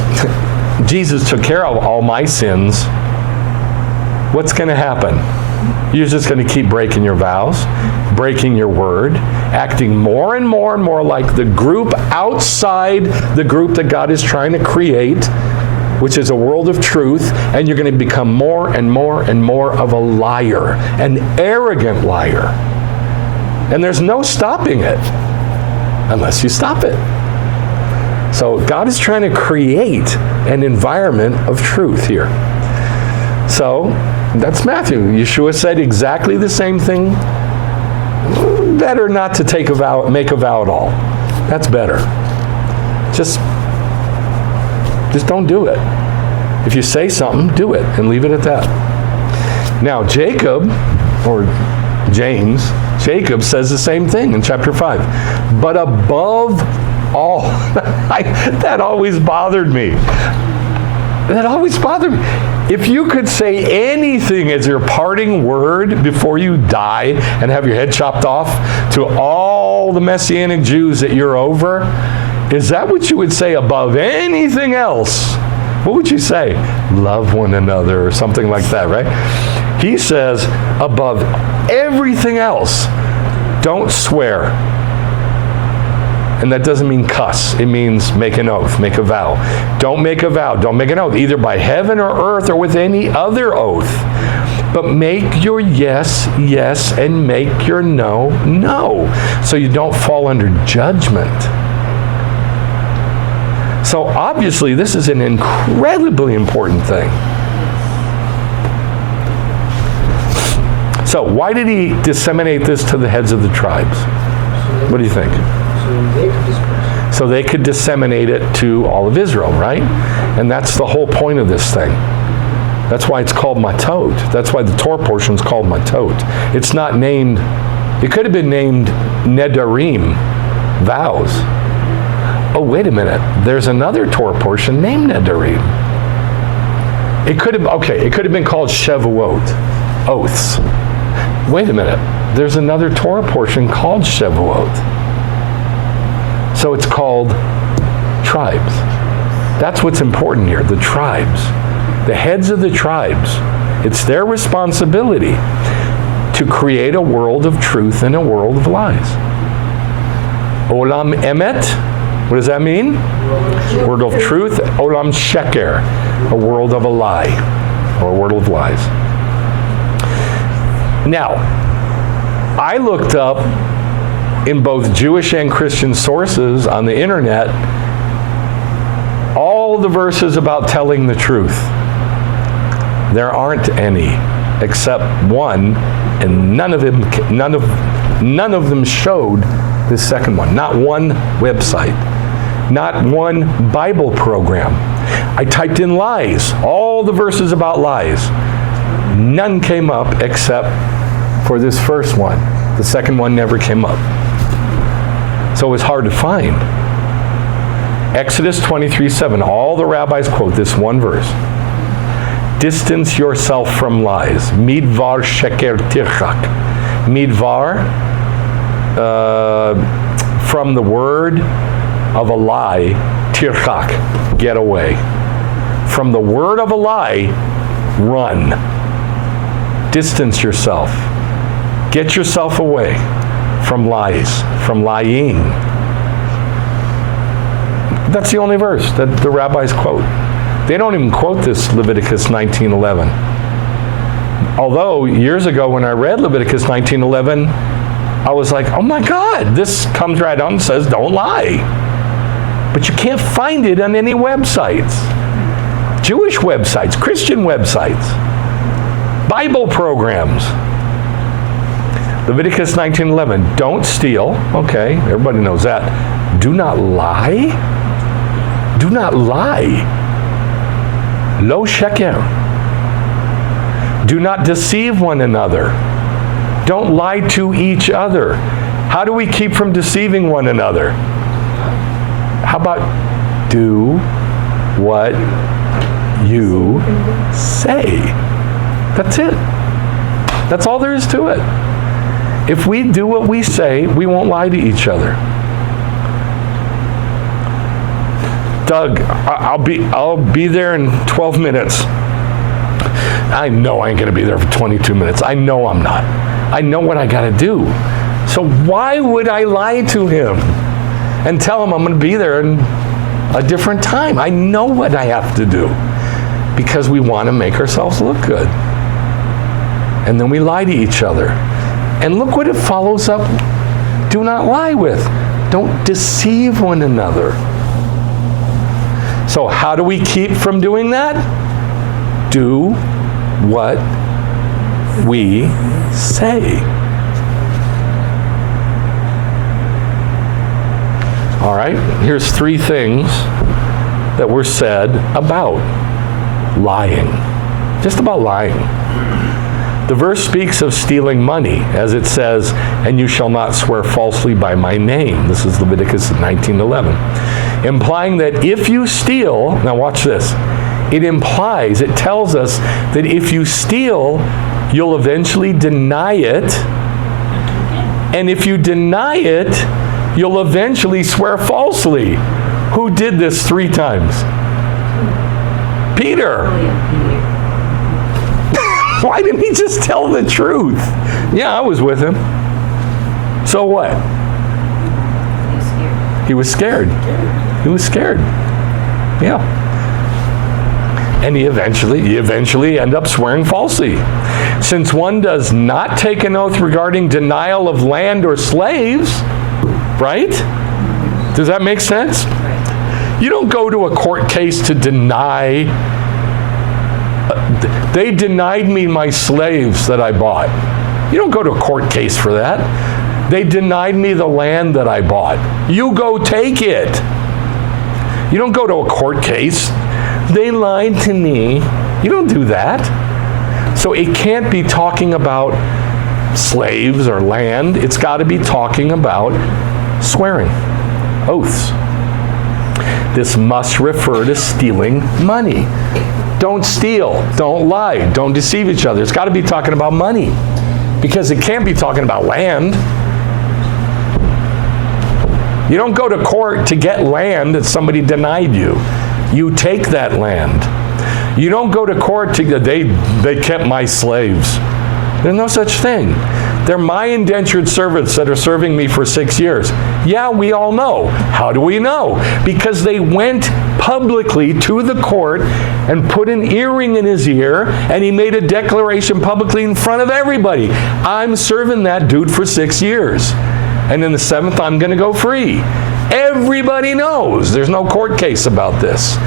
Jesus took care of all my sins, what's going to happen? You're just going to keep breaking your vows, breaking your word, acting more and more and more like the group outside the group that God is trying to create, which is a world of truth, and you're going to become more and more and more of a liar, an arrogant liar. And there's no stopping it unless you stop it. So God is trying to create an environment of truth here. So that's Matthew. Yeshua said exactly the same thing. Better not to make a vow at all. That's better. Just don't do it. If you say something, do it and leave it at that. Now Jacob, or James, Jacob says the same thing in chapter 5. But above all, that always bothered me. That always bothered me. If you could say anything as your parting word before you die and have your head chopped off to all the Messianic Jews that you're over, is that what you would say above anything else? What would you say? Love one another or something like that, right? He says, above everything else, don't swear. And that doesn't mean cuss. It means make an oath, make a vow. Don't make a vow. Don't make an oath, either by heaven or earth or with any other oath. But make your yes, yes, and make your no, no. So you don't fall under judgment. So obviously, this is an incredibly important thing. So why did he disseminate this to the heads of the tribes? What do you think? So they could disseminate it to all of Israel, right? And that's the whole point of this thing. That's why it's called Mattot. That's why the Torah portion is called Mattot. It's not named, it could have been named Nedarim, vows. Oh, wait a minute. There's another Torah portion named Nedarim. It could have been called Shavuot, oaths. Wait a minute. There's another Torah portion called Shavuot. So it's called tribes. That's what's important here, the tribes. The heads of the tribes. It's their responsibility to create a world of truth and a world of lies. Olam emet. What does that mean? World of truth. Olam sheker. A world of a lie. Or a world of lies. Now, I looked up in both Jewish and Christian sources on the internet all the verses about telling the truth. There aren't any except one, and none of None of them showed this second one. Not one website. Not one Bible program. I typed in lies, all the verses about lies. None came up except for this first one. The second one never came up. So it was hard to find. Exodus 23:7, all the rabbis quote this one verse. Distance yourself from lies. Midvar sheker tirchak. Midvar, from the word of a lie, tirchak, get away. From the word of a lie, run. Distance yourself. Get yourself away from lies, from lying. That's the only verse that the rabbis quote. They don't even quote this Leviticus 19:11. Although years ago when I read Leviticus 19:11, I was like, oh my God, this comes right on and says don't lie. But you can't find it on any websites. Jewish websites, Christian websites, Bible programs. Leviticus 19:11, don't steal. Okay, everybody knows that. Do not lie. Do not lie. Lo sheker. Do not deceive one another. Don't lie to each other. How do we keep from deceiving one another? How about do what you say? That's it. That's all there is to it. If we do what we say, we won't lie to each other. Doug, I'll be there in 12 minutes. I know I ain't going to be there for 22 minutes. I know I'm not. I know what I got to do. So why would I lie to him and tell him I'm going to be there in a different time? I know what I have to do because we want to make ourselves look good. And then we lie to each other. And look what it follows up. Do not lie with. Don't deceive one another. So how do we keep from doing that? Do what we say. All right, here's 3 things that were said about lying. Just about lying. The verse speaks of stealing money, as it says, and you shall not swear falsely by my name. This is Leviticus 19:11. Implying that if you steal, now watch this, it tells us that if you steal, you'll eventually deny it. And if you deny it, you'll eventually swear falsely. Who did this 3 times? Peter. Why didn't he just tell the truth? Yeah, I was with him. So what? He was scared. He was scared. Yeah. And he eventually end up swearing falsely. Since one does not take an oath regarding denial of land or slaves, right? Does that make sense? You don't go to a court case to deny. They denied me my slaves that I bought. You don't go to a court case for that. They denied me the land that I bought. You go take it. You don't go to a court case. They lied to me. You don't do that. So it can't be talking about slaves or land. It's got to be talking about swearing, oaths. This must refer to stealing money. Don't steal, don't lie, don't deceive each other. It's got to be talking about money because it can't be talking about land. You don't go to court to get land that somebody denied you. You take that land. You don't go to court to, they kept my slaves. There's no such thing. They're my indentured servants that are serving me for 6 years. Yeah, we all know. How do we know? Because they went publicly to the court and put an earring in his ear, and he made a declaration publicly in front of everybody. I'm serving that dude for 6 years. And in the 7th, I'm going to go free. Everybody knows. There's no court case about this.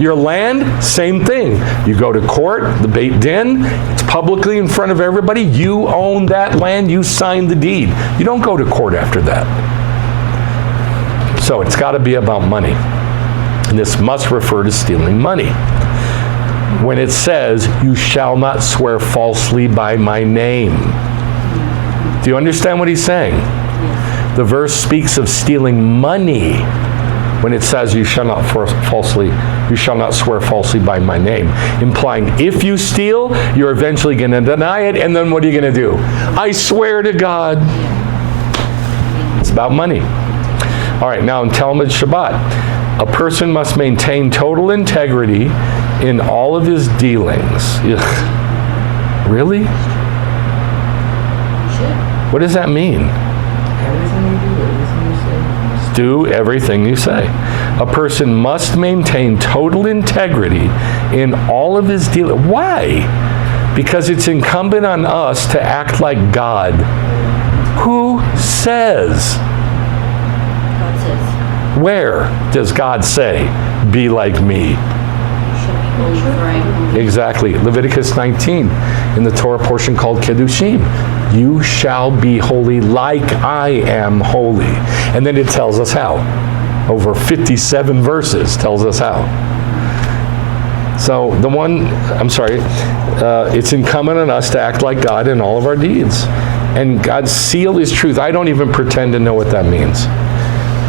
Your land, same thing. You go to court, the Beit Din, it's publicly in front of everybody. You own that land, you signed the deed. You don't go to court after that. So it's got to be about money. And this must refer to stealing money. When it says, you shall not swear falsely by my name. Do you understand what he's saying? The verse speaks of stealing money when it says you shall not swear falsely by my name, implying if you steal, you're eventually going to deny it, and then what are you going to do? I swear to God. It's about money. All right, now in Talmud Shabbat, a person must maintain total integrity in all of his dealings. Ugh. Really? What does that mean? Do everything you say. A person must maintain total integrity in all of his dealings. Why? Because it's incumbent on us to act like God. Who says? God says. Where does God say, be like me? You should be holy for I am holy. Exactly. Leviticus 19 in the Torah portion called Kedushim. You shall be holy like I am holy. And then it tells us how. Over 57 verses tells us how. So it's incumbent on us to act like God in all of our deeds. And God's seal is truth. I don't even pretend to know what that means.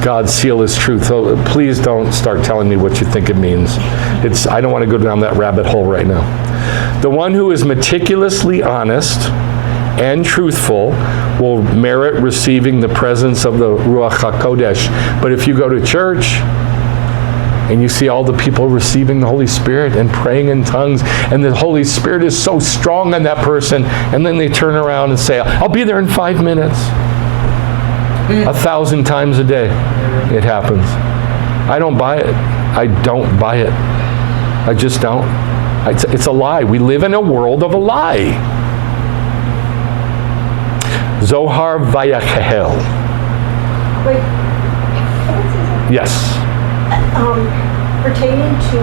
God's seal is truth. So please don't start telling me what you think it means. I don't want to go down that rabbit hole right now. The one who is meticulously honest and truthful will merit receiving the presence of the Ruach HaKodesh. But if you go to church and you see all the people receiving the Holy Spirit and praying in tongues, and the Holy Spirit is so strong on that person, and then they turn around and say, I'll be there in 5 minutes. 1,000 times a day it happens. I don't buy it. I don't buy it. I just don't. It's a lie. We live in a world of a lie. Zohar Vayakahel. Wait, can I say something? Yes. Pertaining to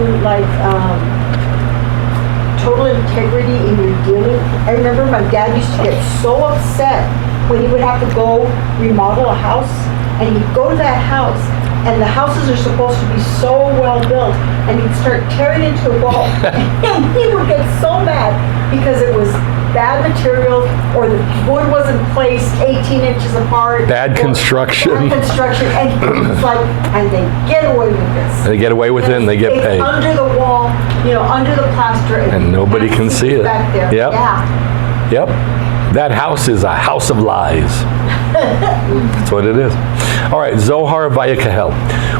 total integrity in your dealing, I remember my dad used to get so upset when he would have to go remodel a house, and he'd go to that house, and the houses are supposed to be so well built, and he'd start tearing into the wall, and he would get so mad because it was bad material, or the wood wasn't placed 18 inches apart. Bad construction. Bad construction, and he was like, and they get away with this. They get away with it and they get paid. It's under the wall, under the plaster. And nobody can see it. Back there. Yep. Yeah. Yep. That house is a house of lies. That's what it is. All right, Zohar Vayakahel.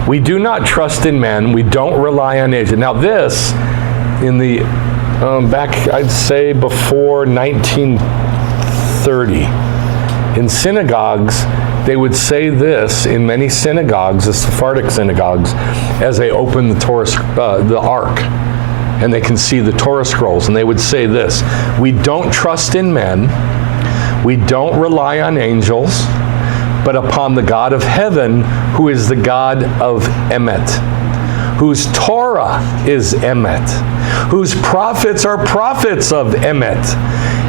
We do not trust in men. We don't rely on agents. Now this, in the back, I'd say before 1930, in synagogues, they would say this in many synagogues, the Sephardic synagogues, as they open the Torah, the Ark, and they can see the Torah scrolls, and they would say this: we don't trust in men, we don't rely on angels, but upon the God of heaven, who is the God of Emet, whose Torah is Emet, whose prophets are prophets of Emet,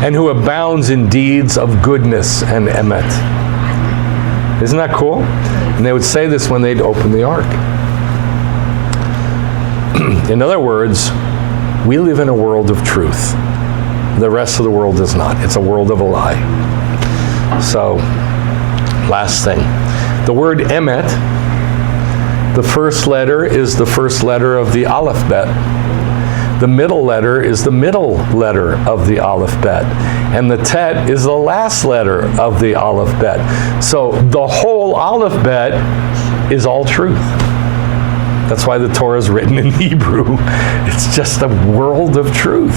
and who abounds in deeds of goodness and Emet. Isn't that cool? And they would say this when they'd open the Ark. In other words, we live in a world of truth. The rest of the world does not. It's a world of a lie. So, last thing. The word Emet, the first letter is the first letter of the alphabet. The middle letter is the middle letter of the alphabet. And the tet is the last letter of the alphabet. So the whole alphabet is all truth. That's why the Torah is written in Hebrew. It's just a world of truth.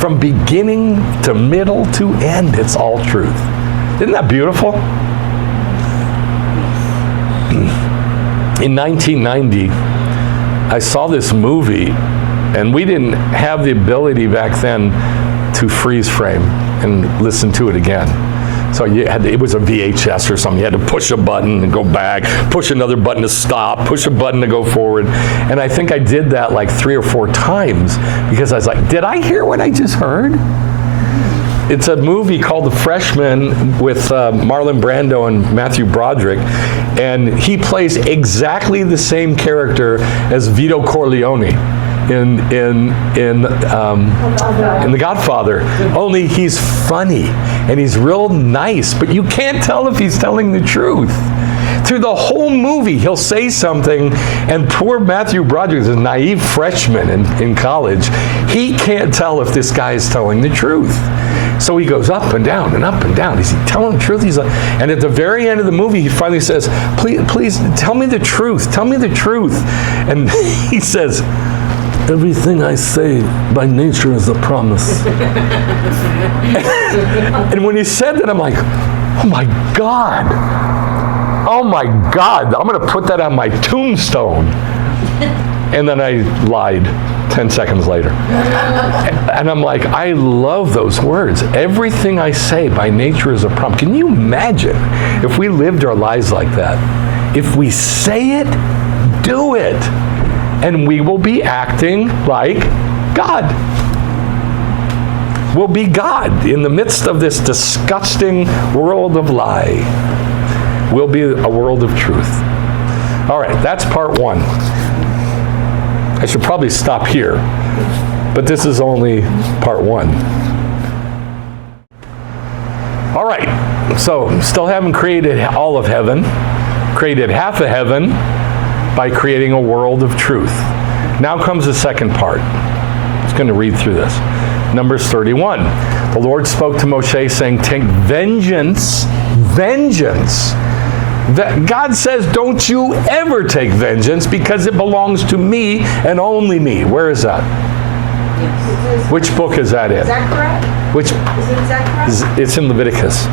From beginning to middle to end, it's all truth. Isn't that beautiful? In 1990, I saw this movie, and we didn't have the ability back then to freeze frame and listen to it again. So it was a VHS or something. You had to push a button and go back, push another button to stop, push a button to go forward. And I think I did that like 3 or 4 times because I was like, did I hear what I just heard? It's a movie called The Freshman with Marlon Brando and Matthew Broderick, and he plays exactly the same character as Vito Corleone in The Godfather. Only he's funny and he's real nice, but you can't tell if he's telling the truth. Through the whole movie, he'll say something, and poor Matthew Broderick is a naive freshman in college. He can't tell if this guy is telling the truth. So he goes up and down and up and down. Is he telling the truth? He's like, and at the very end of the movie, he finally says, please tell me the truth. Tell me the truth. And he says, everything I say by nature is a promise. And when he said that, I'm like, oh my God. Oh my God. I'm going to put that on my tombstone. And then I lied 10 seconds later. And I'm like, I love those words. Everything I say by nature is a promise. Can you imagine if we lived our lives like that? If we say it, do it. And we will be acting like God. We'll be God in the midst of this disgusting world of lie. We'll be a world of truth. All right, that's part 1. I should probably stop here, but this is only part 1. All right, so still haven't created all of heaven, created half of heaven by creating a world of truth. Now comes the second part. I'm just going to read through this. Numbers 31. The Lord spoke to Moshe saying, take vengeance. God says, don't you ever take vengeance because it belongs to me and only me. Where is that? Yes. Which book is that in? Zechariah? Which? Is it Zechariah? It's in Leviticus.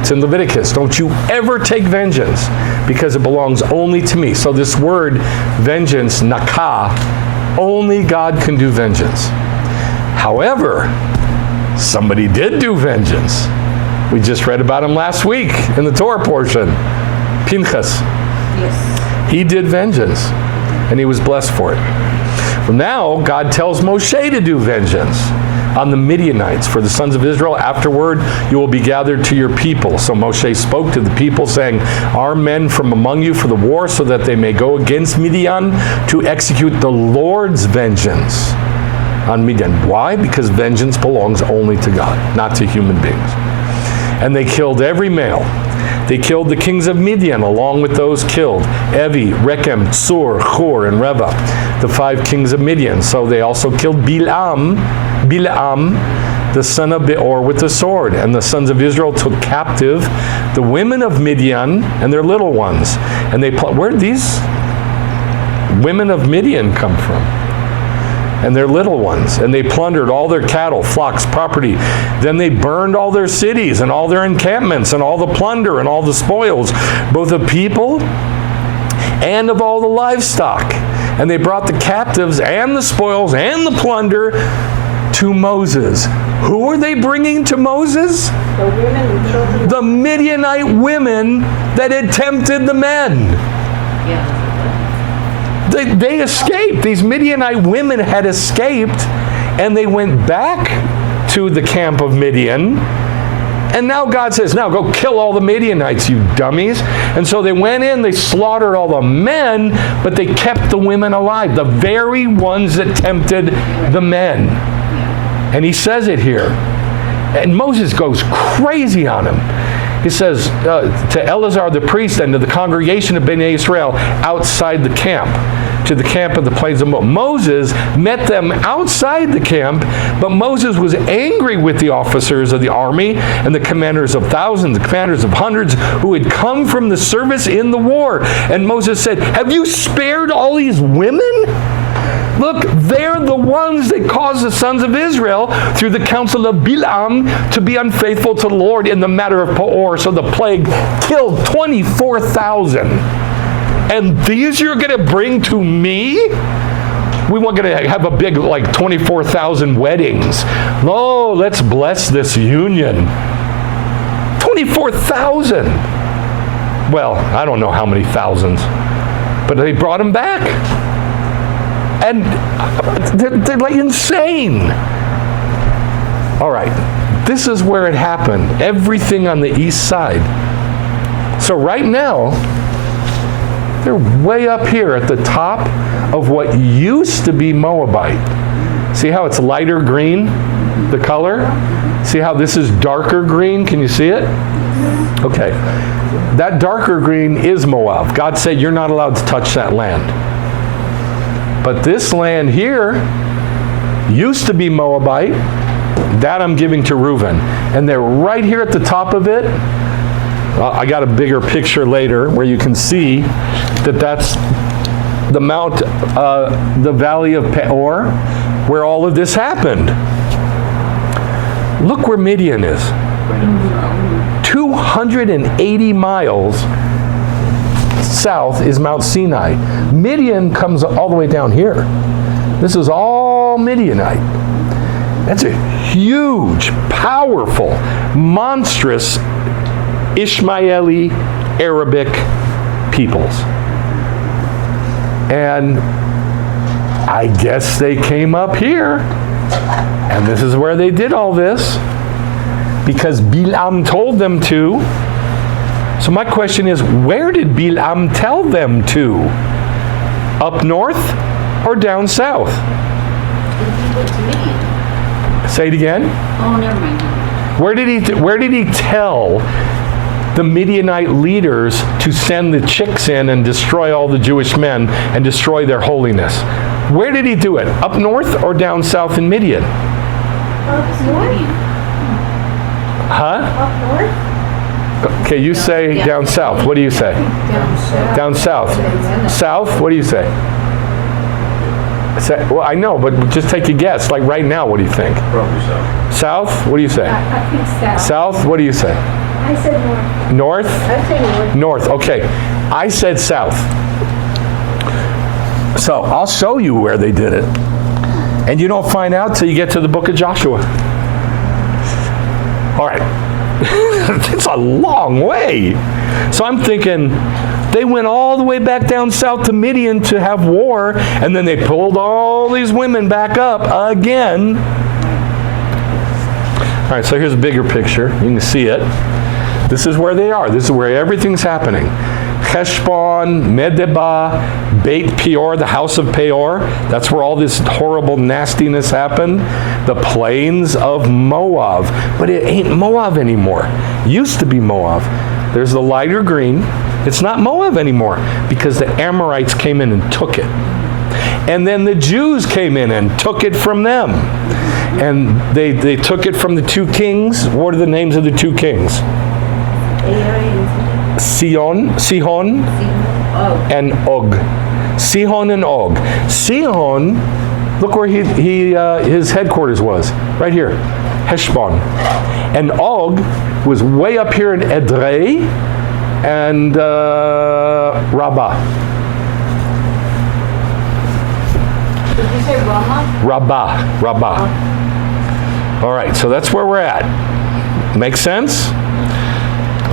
It's in Leviticus. Don't you ever take vengeance because it belongs only to me. So this word, vengeance, nakah, only God can do vengeance. However, somebody did do vengeance. We just read about him last week in the Torah portion. Pinchas. Yes. He did vengeance, and he was blessed for it. Well, now God tells Moshe to do vengeance on the Midianites. For the sons of Israel, afterward you will be gathered to your people. So Moshe spoke to the people, saying, arm men from among you for the war, so that they may go against Midian to execute the Lord's vengeance on Midian. Why? Because vengeance belongs only to God, not to human beings. And they killed every male. They killed the kings of Midian along with those killed, Evi, Rechem, Tsur, Hur, and Reva, the 5 kings of Midian. So they also killed Bilam, the son of Beor, with the sword. And the sons of Israel took captive the women of Midian and their little ones. And they where did these women of Midian come from? And their little ones, and they plundered all their cattle, flocks, property. Then they burned all their cities and all their encampments and all the plunder and all the spoils, both of people and of all the livestock. And they brought the captives and the spoils and the plunder to Moses. Who are they bringing to Moses? The women and children. The Midianite women that had tempted the men. Yeah. They escaped. These Midianite women had escaped, and they went back to the camp of Midian. And now God says, now go kill all the Midianites, you dummies. And so they went in, they slaughtered all the men, but they kept the women alive, the very ones that tempted the men. And he says it here. And Moses goes crazy on him. He says to Eleazar the priest and to the congregation of Bnei Israel outside the camp, to the camp of the plains of Moab. Moses met them outside the camp, but Moses was angry with the officers of the army and the commanders of thousands, the commanders of hundreds who had come from the service in the war. And Moses said, have you spared all these women? Look, they're the ones that caused the sons of Israel through the counsel of Bilam to be unfaithful to the Lord in the matter of Peor. So the plague killed 24,000. And these you're going to bring to me? We weren't going to have a big, 24,000 weddings. No, let's bless this union. 84,000. Well, I don't know how many thousands, but they brought them back. And they're like insane. All right, this is where it happened. Everything on the east side. So right now, they're way up here at the top of what used to be Moabite. See how it's lighter green, the color? See how this is darker green? Can you see it? Okay. That darker green is Moab. God said you're not allowed to touch that land. But this land here used to be Moabite. That I'm giving to Reuben. And they're right here at the top of it. Well, I got a bigger picture later where you can see that that's the the valley of Peor, where all of this happened. Look where Midian is. 280 miles south is Mount Sinai. Midian comes all the way down here. This is all Midianite. That's a huge, powerful, monstrous Ishmaeli Arabic peoples. And I guess they came up here, and this is where they did all this, because Bilam told them to. So my question is, where did Bilam tell them to? Up north or down south? He went to Midian. Say it again. Oh, never mind. Where did he tell the Midianite leaders to send the chicks in and destroy all the Jewish men and destroy their holiness? Where did he do it? Up north or down south in Midian? Midian. Huh? Up north? Okay, you say down south. What do you say? Down south. South, what do you say? Well, I know, but just take a guess. Like right now, what do you think? Probably south. South, what do you say? I think south. South, what do you say? I said north. North? I said north. North, okay. I said south. So I'll show you where they did it. And you don't find out till you get to the book of Joshua. All right. It's a long way. So I'm thinking they went all the way back down south to Midian to have war, and then they pulled all these women back up again. All right, so here's a bigger picture. You can see it. This is where they are. This is where everything's happening. Heshbon, Medeba, Beit Peor, the house of Peor. That's where all this horrible nastiness happened. The plains of Moab. But it ain't Moab anymore. Used to be Moab. There's the lighter green. It's not Moab anymore because the Amorites came in and took it. And then the Jews came in and took it from them. And they took it from the two kings. What are the names of the two kings? Sihon and Og. Sihon and Og. Sihon, look where his headquarters was, right here, Heshbon. And Og was way up here in Edrei and Rabbah. Did you say Rama? Rabbah. All right, so that's where we're at. Make sense?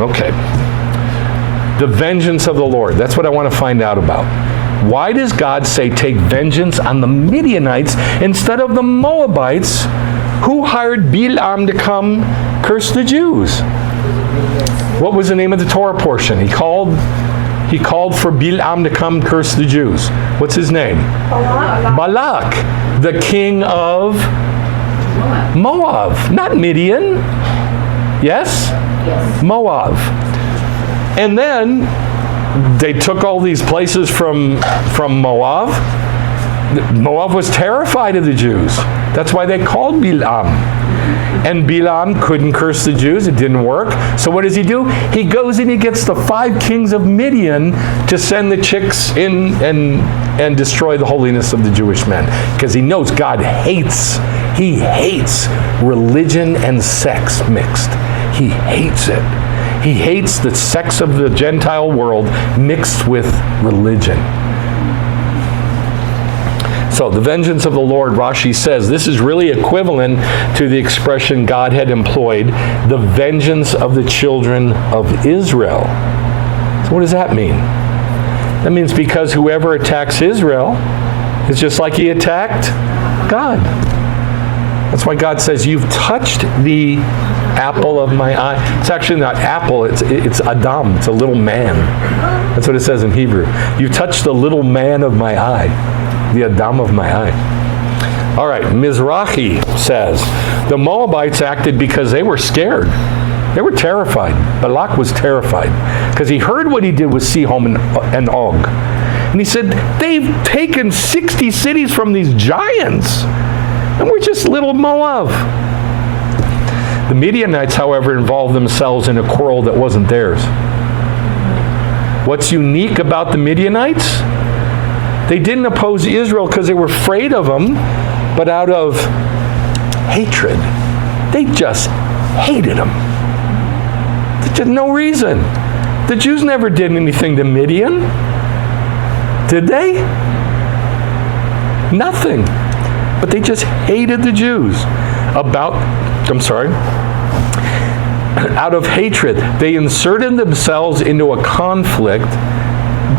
Okay. The vengeance of the Lord. That's what I want to find out about. Why does God say take vengeance on the Midianites instead of the Moabites who hired Bilam to come curse the Jews? What was the name of the Torah portion? He called for Bilam to come curse the Jews. What's his name? Balak, the king of Moab, not Midian. Yes? Yes. Moab. And then they took all these places from Moab. Moab was terrified of the Jews. That's why they called Bilam. And Bilam couldn't curse the Jews. It didn't work. So what does he do? He goes and he gets the 5 kings of Midian to send the chicks in and destroy the holiness of the Jewish men. Because he knows God hates religion and sex mixed. He hates it. He hates the sex of the Gentile world mixed with religion. So the vengeance of the Lord, Rashi says, this is really equivalent to the expression God had employed, the vengeance of the children of Israel. So what does that mean? That means because whoever attacks Israel is just like he attacked God. That's why God says, you've touched the apple of my eye. It's actually not apple, it's Adam. It's a little man. That's what it says in Hebrew. You've touched the little man of my eye, the Adam of my eye. All right, Mizrahi says, the Moabites acted because they were scared. They were terrified. Balak was terrified because he heard what he did with Sihon and Og. And he said, they've taken 60 cities from these giants. And we're just little Moab. The Midianites, however, involved themselves in a quarrel that wasn't theirs. What's unique about the Midianites? They didn't oppose Israel because they were afraid of them, but out of hatred. They just hated them. There's no reason. The Jews never did anything to Midian. Did they? Nothing. But they just hated the Jews. Out of hatred, they inserted themselves into a conflict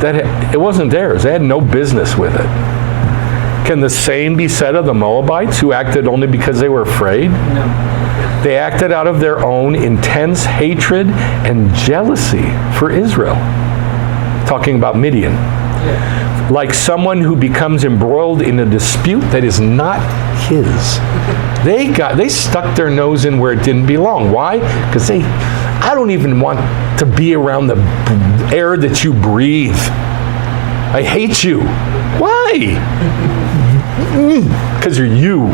that it wasn't theirs. They had no business with it. Can the same be said of the Moabites, who acted only because they were afraid? No. They acted out of their own intense hatred and jealousy for Israel. Talking about Midian. Yeah. Like someone who becomes embroiled in a dispute that is not his. They stuck their nose in where it didn't belong. Why? Because I don't even want to be around the air that you breathe. I hate you. Why? Because you're you.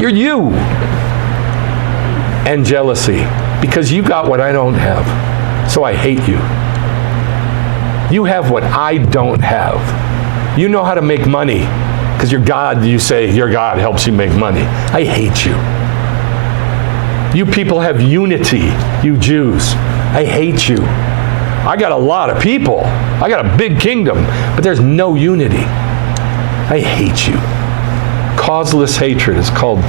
You're you. And jealousy. Because you got what I don't have. So I hate you. You have what I don't have. You know how to make money. Because your God, you say your God helps you make money. I hate you. You people have unity, you Jews. I hate you. I got a lot of people. I got a big kingdom, but there's no unity. I hate you. Causeless hatred is called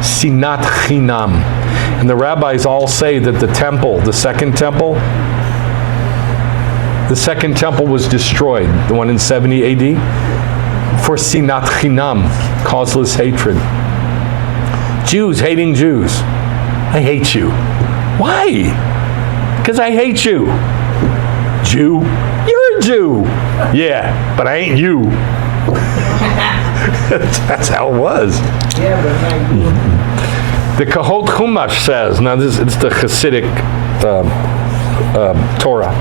sinat chinam. And the rabbis all say that the second temple was destroyed, the one in 70 AD, for sinat chinam, causeless hatred. Jews hating Jews. I hate you. Why? Because I hate you. Jew, you're a Jew. Yeah, but I ain't you. That's how it was. Yeah, but not you. The Kahot Chumash says, now it's the Hasidic Torah.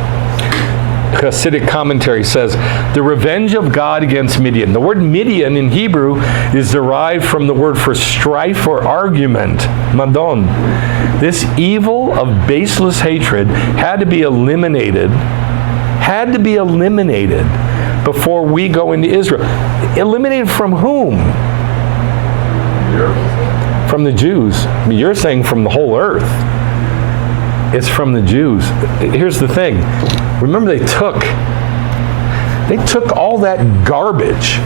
Hasidic commentary says, the revenge of God against Midian. The word Midian in Hebrew is derived from the word for strife or argument, madon. This evil of baseless hatred had to be eliminated before we go into Israel. Eliminated from whom? From the Jews. I mean, you're saying from the whole earth. It's from the Jews. Here's the thing. Remember, they took all that garbage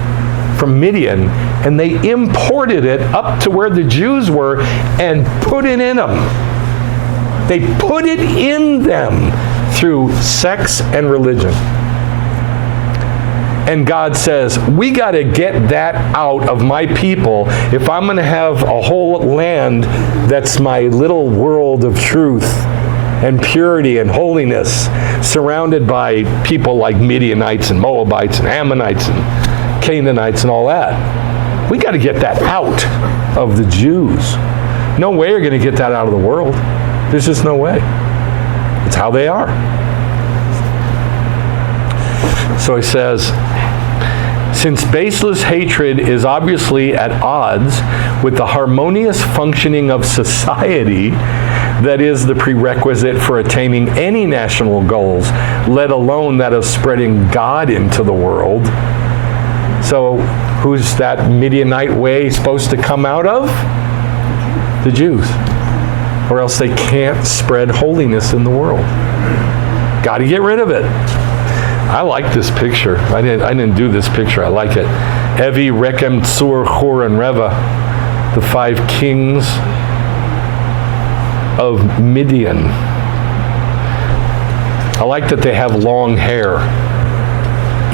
from Midian and they imported it up to where the Jews were and put it in them. They put it in them through sex and religion. And God says, we got to get that out of my people if I'm going to have a whole land that's my little world of truth and purity and holiness, surrounded by people like Midianites and Moabites and Ammonites and Canaanites and all that. We got to get that out of the Jews. No way you're going to get that out of the world. There's just no way. It's how they are. So he says, since baseless hatred is obviously at odds with the harmonious functioning of society, that is the prerequisite for attaining any national goals, let alone that of spreading God into the world. So who's that Midianite way supposed to come out of? The Jews. Or else they can't spread holiness in the world. Got to get rid of it. I like this picture. I didn't do this picture. I like it. Evi, Rechem, Tzur, Hur, and Reva, the 5 kings of Midian. I like that they have long hair.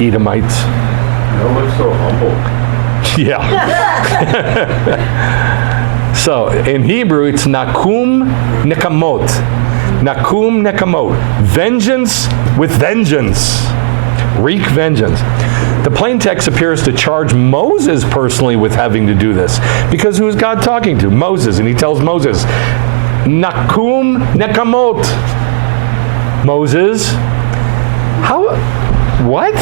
Edomites. That looks so humble. Yeah. So in Hebrew, it's Nakum Nekamot. Nakum Nekamot. Vengeance with vengeance. Wreak vengeance. The plain text appears to charge Moses personally with having to do this. Because who is God talking to? Moses. And he tells Moses, Nakum Nekamot. Moses, what?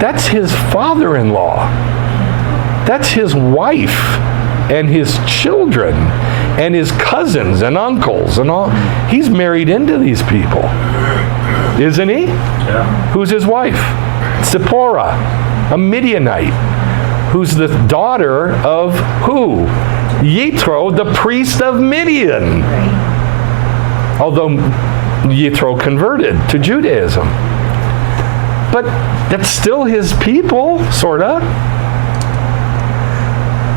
That's his father-in-law. That's his wife and his children and his cousins and uncles and all. He's married into these people, isn't he? Yeah. Who's his wife? Zipporah, a Midianite, who's the daughter of who? Yitro, the priest of Midian. Although Yitro converted to Judaism. But that's still his people, sort of.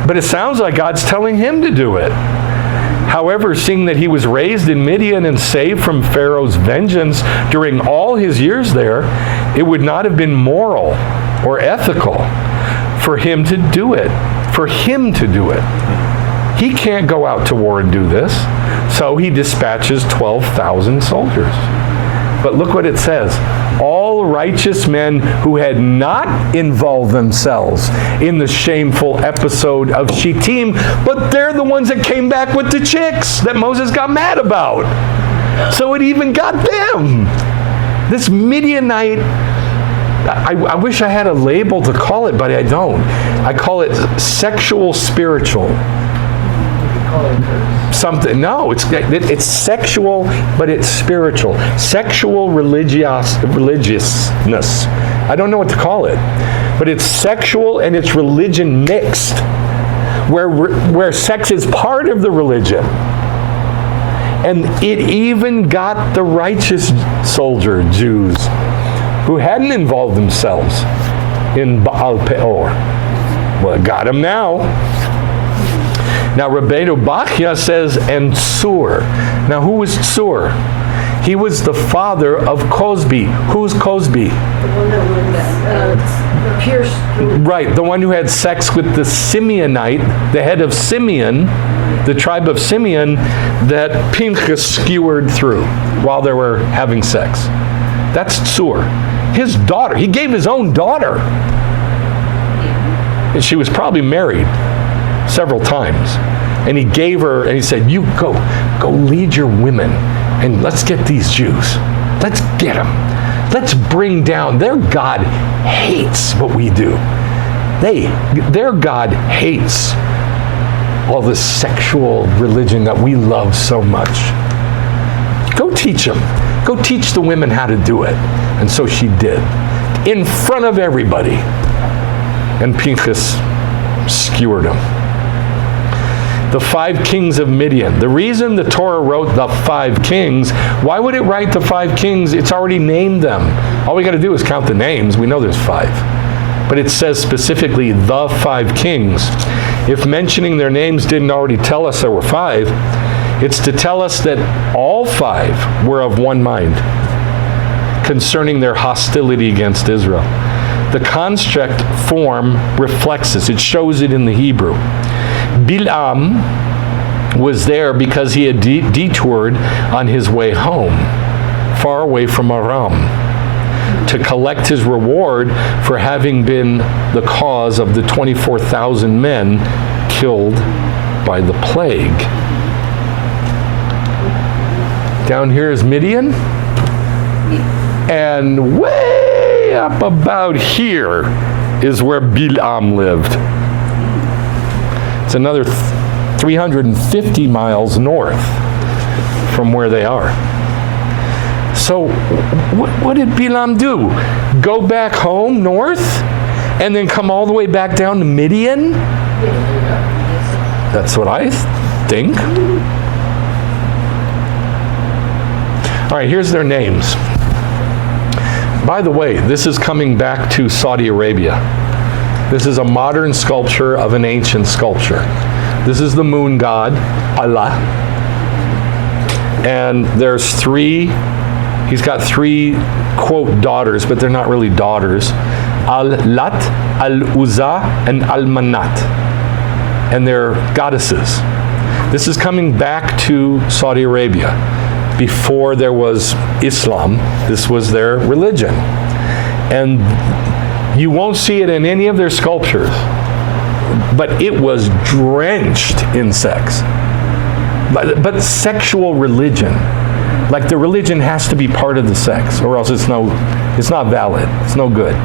But it sounds like God's telling him to do it. However, seeing that he was raised in Midian and saved from Pharaoh's vengeance during all his years there, it would not have been moral or ethical for him to do it. He can't go out to war and do this. So he dispatches 12,000 soldiers. But look what it says. All righteous men who had not involved themselves in the shameful episode of Shittim, but they're the ones that came back with the chicks that Moses got mad about. So it even got them. This Midianite, I wish I had a label to call it, but I don't. I call it sexual spiritual. Something. No, it's sexual, but it's spiritual. Sexual religiousness. I don't know what to call it, but it's sexual and it's religion mixed, where sex is part of the religion. And it even got the righteous soldier Jews who hadn't involved themselves in Baal Peor. Well, it got them now. Now, Rabbeinu Bachya says, and Tzur. Now, who was Tzur? He was the father of Cosbi. Who's Cosbi? The one that was pierced through. Right, the one who had sex with the Simeonite, the head of Simeon, the tribe of Simeon, that Pinchas skewered through while they were having sex. That's Tzur. His daughter. He gave his own daughter. And she was probably married several times. And he gave her, and he said, you go lead your women, and let's get these Jews. Let's get them. Let's bring down, their God hates what we do. Their God hates all this sexual religion that we love so much. Go teach them. Go teach the women how to do it. And so she did. In front of everybody. And Pinchas skewered him. The 5 kings of Midian. The reason the Torah wrote the 5 kings, why would it write the 5 kings? It's already named them. All we got to do is count the names. We know there's 5. But it says specifically the 5 kings. If mentioning their names didn't already tell us there were 5, it's to tell us that all 5 were of one mind concerning their hostility against Israel. The construct form reflects this. It shows it in the Hebrew. Bilam was there because he had detoured on his way home, far away from Aram, to collect his reward for having been the cause of the 24,000 men killed by the plague. Down here is Midian, and way up about here is where Bilam lived. It's another 350 miles north from where they are. So what did Bilam do? Go back home north and then come all the way back down to Midian? That's what I think. All right, here's their names. By the way, this is coming back to Saudi Arabia. This is a modern sculpture of an ancient sculpture. This is the moon god, Allah. And there's he's got 3, quote, daughters, but they're not really daughters. Al-Lat, Al-Uzza, and Al-Manat. And they're goddesses. This is coming back to Saudi Arabia. Before there was Islam, this was their religion. And you won't see it in any of their sculptures, but it was drenched in sex. But sexual religion, like the religion has to be part of the sex, or else it's not valid, it's no good.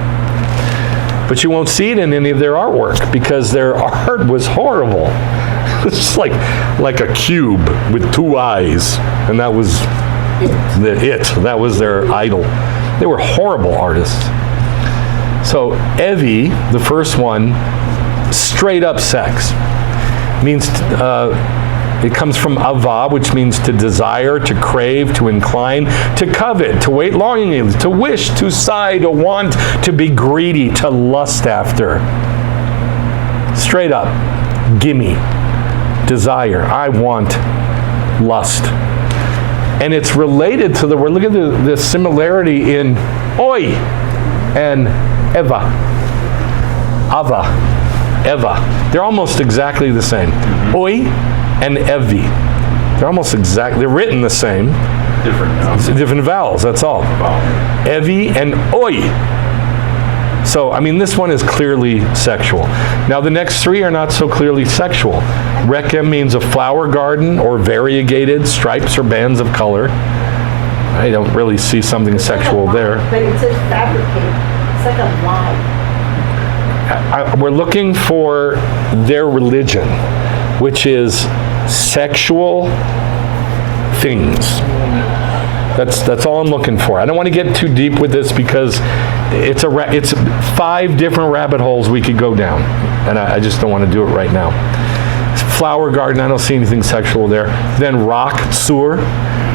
But you won't see it in any of their artwork because their art was horrible. It's just like a cube with 2 eyes, and that was that was their idol. They were horrible artists. So Evi, the first one, straight up sex. Means it comes from ava, which means to desire, to crave, to incline, to covet, to wait longingly, to wish, to sigh, to want, to be greedy, to lust after. Straight up, gimme, desire, I want, lust. And it's related to look at the similarity in oi and Eva. Ava, Eva. They're almost exactly the same. Oi and Evi. They're written the same. Different vowels, that's all. Wow. Evi and oi. So, I mean, this one is clearly sexual. Now, the next 3 are not so clearly sexual. Rechem means a flower garden or variegated stripes or bands of color. I don't really see something sexual there. But it says fabricate. It's like a lie. We're looking for their religion, which is sexual things. That's all I'm looking for. I don't want to get too deep with this because it's 5 different rabbit holes we could go down, and I just don't want to do it right now. Flower garden, I don't see anything sexual there. Then rock, sur,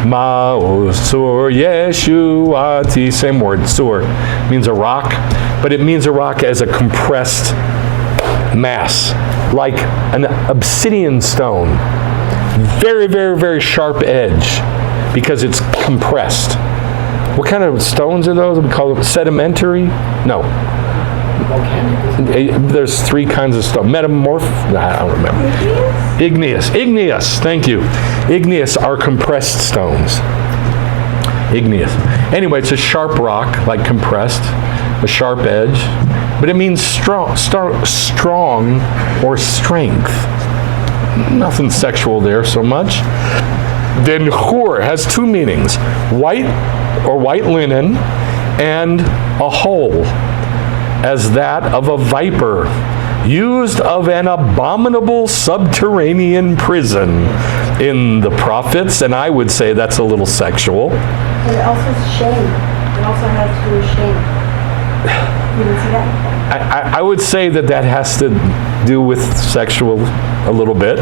ma'o, sur, yeshuati, same word, sur, means a rock, but it means a rock as a compressed mass, like an obsidian stone. Very, very, very sharp edge because it's compressed. What kind of stones are those? We call them sedimentary? No. There's 3 kinds of stone. I don't remember. Igneous, thank you. Igneous are compressed stones. Igneous. Anyway, it's a sharp rock, like compressed, a sharp edge, but it means strong or strength. Nothing sexual there so much. Then hur has 2 meanings, white or white linen, and a hole, as that of a viper, used of an abominable subterranean prison in the prophets, and I would say that's a little sexual. And it also is shame. It also has to do with shame. You didn't see that? I would say that has to do with sexual a little bit,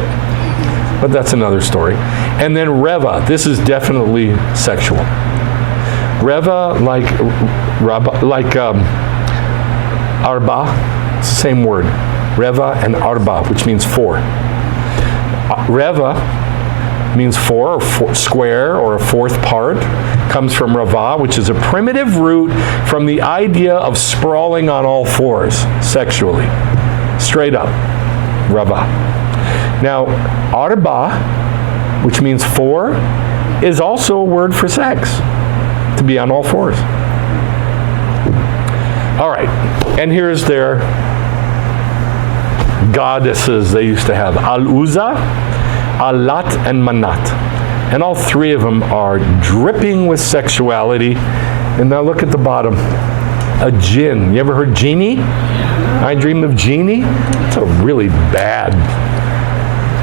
but that's another story. And then Reva, this is definitely sexual. Reva, like Arba, it's the same word. Reva and Arba, which means 4. Reva means 4 or square or a 4th part. Comes from Rava, which is a primitive root from the idea of sprawling on all 4s sexually. Straight up. Rava. Now, Arba, which means 4, is also a word for sex. To be on all 4s. All right, and here's their goddesses they used to have. Al-Uzza, Al-Lat, and Manat. And all 3 of them are dripping with sexuality. And now look at the bottom. A jinn. You ever heard genie? I dream of genie? It's a really bad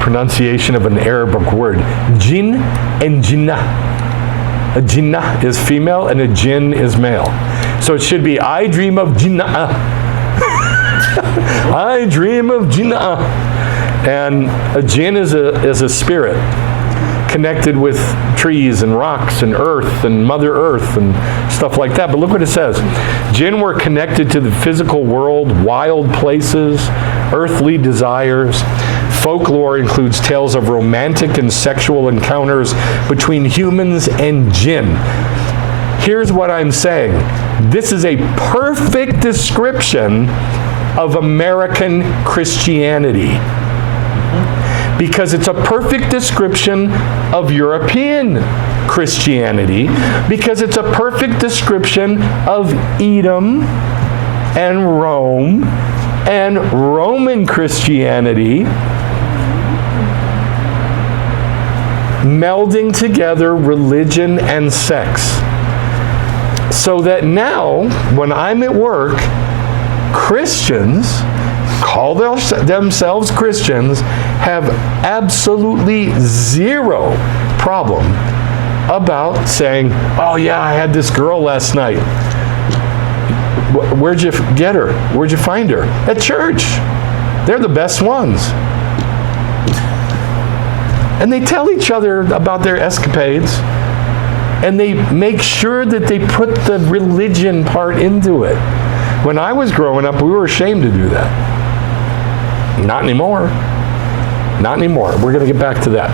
pronunciation of an Arabic word. Jinn and jinnah. A jinnah is female and a jinn is male. So it should be, I dream of jinnah. I dream of jinnah. And a jinn is a spirit. connected with trees and rocks and earth and Mother Earth and stuff like that. But look what it says. Jinn were connected to the physical world, wild places, earthly desires. Folklore includes tales of romantic and sexual encounters between humans and jinn. Here's what I'm saying. This is a perfect description of American Christianity, because it's a perfect description of European Christianity, because it's a perfect description of Edom and Rome and Roman Christianity melding together religion and sex. So that now, when I'm at work, Christians, call themselves Christians, have absolutely zero problem about saying, oh yeah, I had this girl last night. Where'd you get her? Where'd you find her? At church. They're the best ones. And they tell each other about their escapades, and they make sure that they put the religion part into it. When I was growing up, we were ashamed to do that. Not anymore. Not anymore. We're going to get back to that.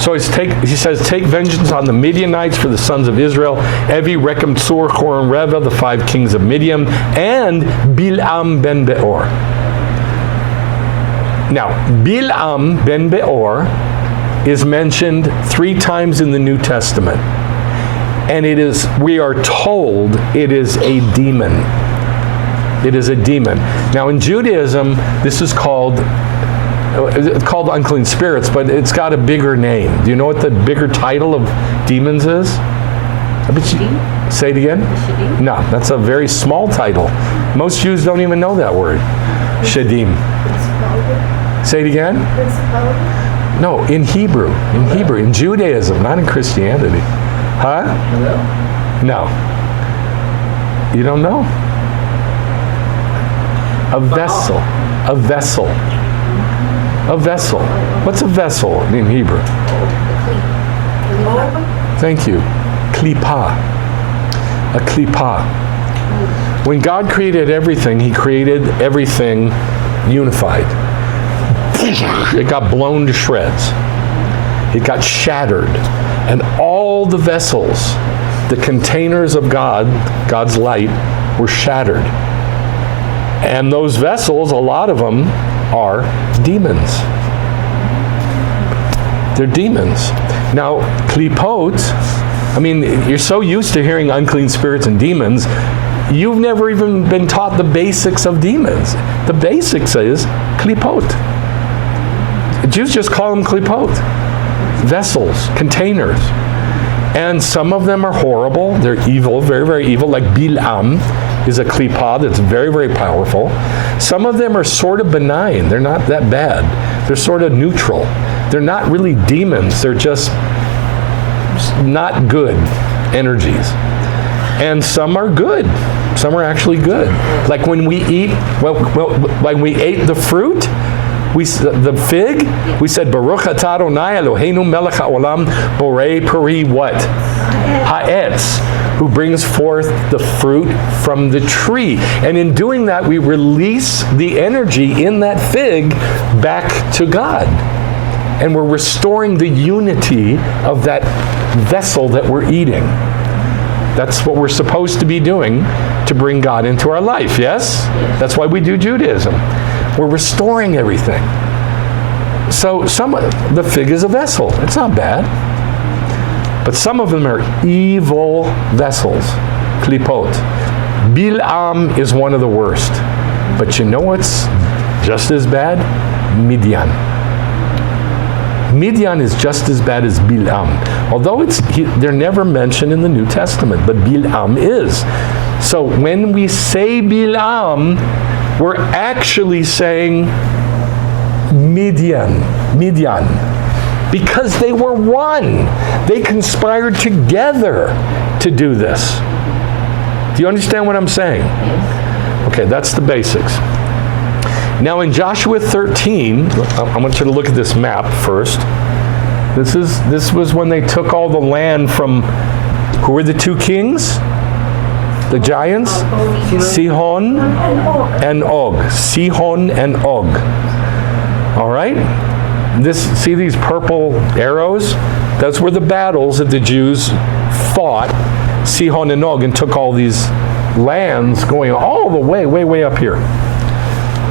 So he says, take vengeance on the Midianites for the sons of Israel, Evi, Rechem, Tsur, Hor, and Reva, the 5 kings of Midian, and Bil'am ben Beor. Now, Bil'am ben Beor is mentioned 3 times in the New Testament. And we are told it is a demon. It is a demon. Now in Judaism, this is called unclean spirits, but it's got a bigger name. Do you know what the bigger title of demons is? Say it again? No, that's a very small title. Most Jews don't even know that word. Shadim. Say it again? No, in Hebrew. In Judaism, not in Christianity. Huh? No. You don't know? A vessel. A vessel. A vessel. What's a vessel in Hebrew? Thank you. Klipa. A klipa. When God created everything, He created everything unified. It got blown to shreds. It got shattered. And all the vessels, the containers of God's light, were shattered. And those vessels, a lot of them, are demons. They're demons. Now, klipot, you're so used to hearing unclean spirits and demons, you've never even been taught the basics of demons. The basics is klipot. Jews just call them klipot. Vessels, containers. And some of them are horrible. They're evil, very, very evil, like Bil'am is a klipa that's very, very powerful. Some of them are sort of benign. They're not that bad. They're sort of neutral. They're not really demons. They're just not good energies. And some are good. Some are actually good. Like when we eat, when we ate the fruit, the fig, we said, Baruch atah Adonai Eloheinu melech haolam borei peri what? Ha'etz, who brings forth the fruit from the tree. And in doing that, we release the energy in that fig back to God. And we're restoring the unity of that vessel that we're eating. That's what we're supposed to be doing to bring God into our life, yes? That's why we do Judaism. We're restoring everything. So the fig is a vessel. It's not bad. But some of them are evil vessels. Klipot. Bil'am is one of the worst. But you know what's just as bad? Midian. Midian is just as bad as Bil'am. Although they're never mentioned in the New Testament, but Bil'am is. So when we say Bil'am, we're actually saying Midian, because they were one. They conspired together to do this. Do you understand what I'm saying? Okay, that's the basics. Now in Joshua 13, I want you to look at this map first. This was when they took all the land from, who were the two kings? The giants? Sihon and Og. Sihon and Og. All right? See these purple arrows? Those were the battles that the Jews fought, Sihon and Og, and took all these lands going all the way up here.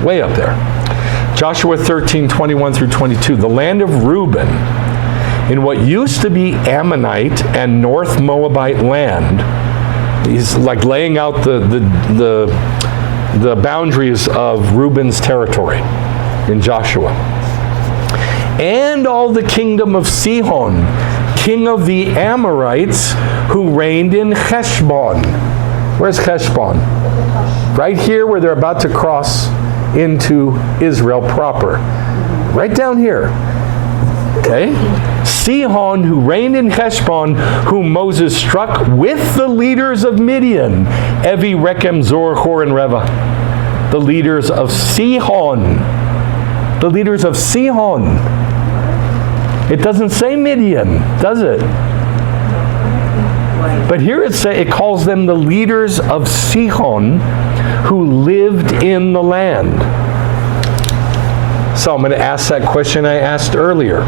Way up there. Joshua 13:21 through 22. The land of Reuben, in what used to be Ammonite and North Moabite land. He's like laying out the boundaries of Reuben's territory in Joshua. And all the kingdom of Sihon, king of the Amorites, who reigned in Heshbon. Where's Heshbon? Right here where they're about to cross into Israel proper. Right down here. Okay? Sihon, who reigned in Heshbon, whom Moses struck with the leaders of Midian, Evi, Rechem, Zor, Hor, and Reva. The leaders of Sihon. The leaders of Sihon. It doesn't say Midian, does it? But here it calls them the leaders of Sihon who lived in the land. So I'm going to ask that question I asked earlier.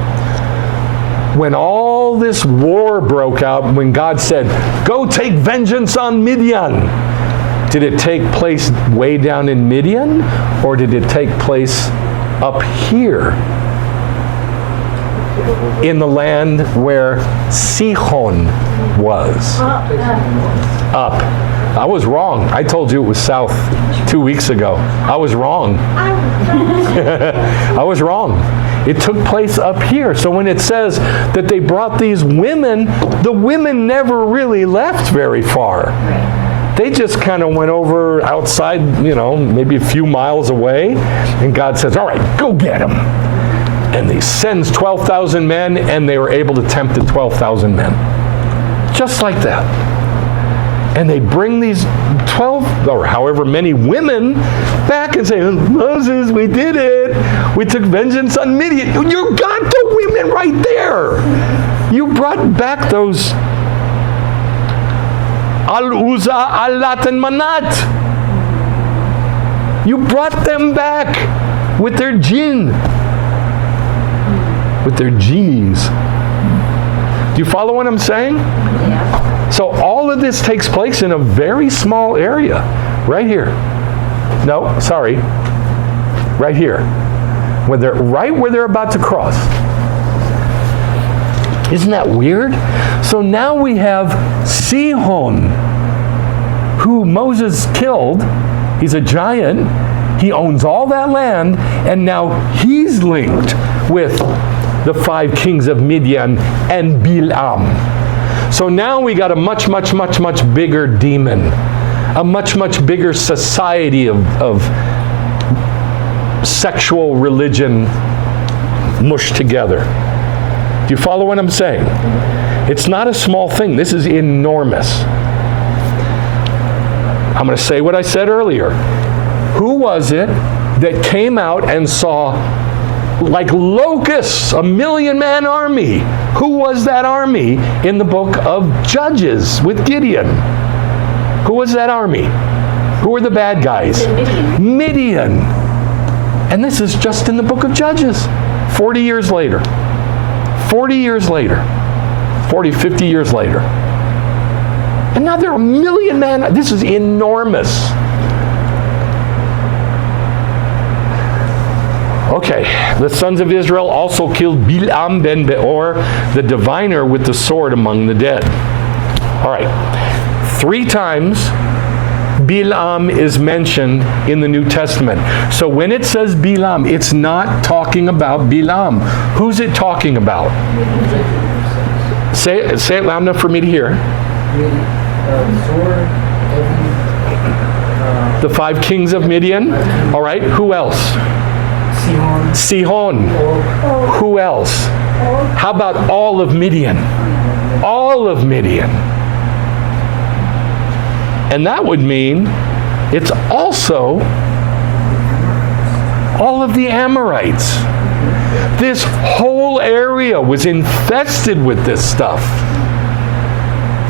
When all this war broke out, when God said, go take vengeance on Midian, did it take place way down in Midian, or did it take place up here in the land where Sihon was? Up. I was wrong. I told you it was south 2 weeks ago. I was wrong. I was wrong. It took place up here. So when it says that they brought these women, the women never really left very far. They just kind of went over outside, maybe a few miles away. And God says, all right, go get them. And he sends 12,000 men, and they were able to tempt the 12,000 men. Just like that. And they bring these 12 or however many women back and say, Moses, we did it. We took vengeance on Midian. You got the women right there. You brought back those Al-Uzza, Al-Lat, and Manat. You brought them back with their jinn. With their genies. Do you follow what I'm saying? Yeah. So all of this takes place in a very small area. Right here. No, sorry. Right here. Right where they're about to cross. Isn't that weird? So now we have Sihon, who Moses killed. He's a giant. He owns all that land, and now he's linked with the 5 kings of Midian and Bilam. So now we got a much, much, much, much bigger demon, a much, much bigger society of sexual religion mushed together. Do you follow what I'm saying? It's not a small thing. This is enormous. I'm going to say what I said earlier. Who was it that came out and saw like locusts, a 1,000,000-man army? Who was that army in the book of Judges with Gideon? Who was that army? Who were the bad guys? Midian. And this is just in the book of Judges. 40 years later. 40 years later. 40, 50 years later. And now they're a 1,000,000-man. This is enormous. Okay, the sons of Israel also killed Bilam ben Beor, the diviner, with the sword among the dead. All right, 3 times Bilam is mentioned in the New Testament. So when it says Bilam, it's not talking about Bilam. Who's it talking about? Say it loud enough for me to hear. The 5 kings of Midian. All right, who else? Sihon. Who else? How about all of Midian? All of Midian. And that would mean it's also all of the Amorites. This whole area was infested with this stuff.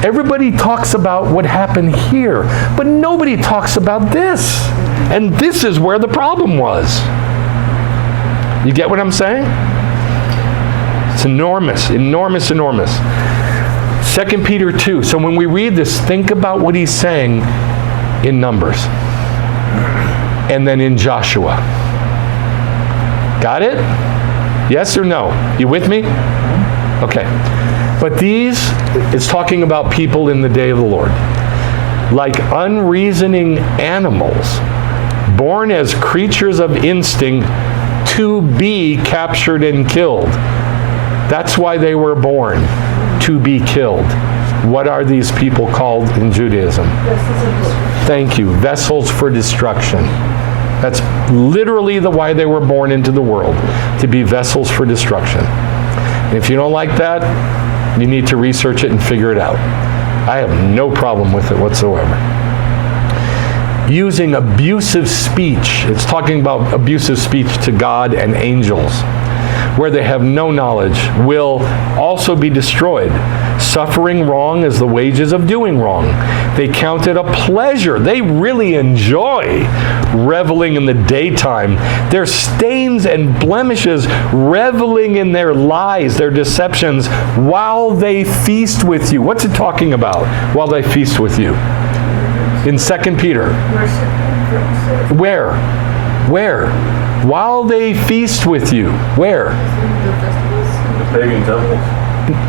Everybody talks about what happened here, but nobody talks about this. And this is where the problem was. You get what I'm saying? It's enormous, enormous, enormous. 2 Peter 2. So when we read this, think about what he's saying in Numbers. And then in Joshua. Got it? Yes or no? You with me? Okay. But these, it's talking about people in the day of the Lord. Like unreasoning animals, born as creatures of instinct to be captured and killed. That's why they were born, to be killed. What are these people called in Judaism? Thank you. Vessels for destruction. That's literally why they were born into the world, to be vessels for destruction. And if you don't like that, you need to research it and figure it out. I have no problem with it whatsoever. Using abusive speech. It's talking about abusive speech to God and angels, where they have no knowledge, will also be destroyed. Suffering wrong is the wages of doing wrong. They count it a pleasure. They really enjoy reveling in the daytime. Their stains and blemishes, reveling in their lies, their deceptions, while they feast with you. What's it talking about? While they feast with you. In 2 Peter. Where? Where? While they feast with you. Where? The pagan temples.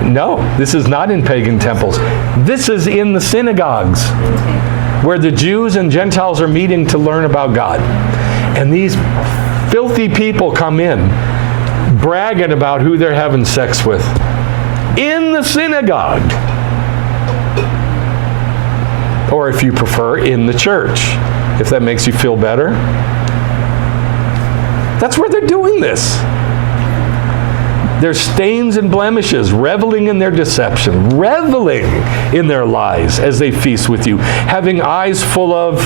No, this is not in pagan temples. This is in the synagogues where the Jews and Gentiles are meeting to learn about God. And these filthy people come in bragging about who they're having sex with in the synagogue. Or if you prefer, in the church, if that makes you feel better. That's where they're doing this. Their stains and blemishes, reveling in their deception, reveling in their lies as they feast with you, having eyes full of,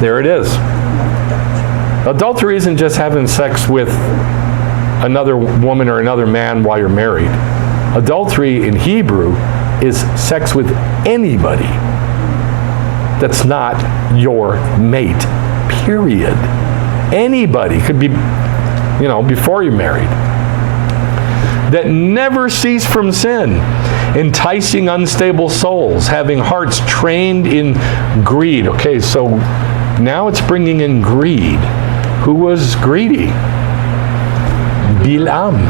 there it is. Adultery isn't just having sex with another woman or another man while you're married. Adultery in Hebrew is sex with anybody that's not your mate, period. Anybody. Could be, before you're married. That never cease from sin, enticing unstable souls, having hearts trained in greed. Okay, so now it's bringing in greed. Who was greedy? Bilam.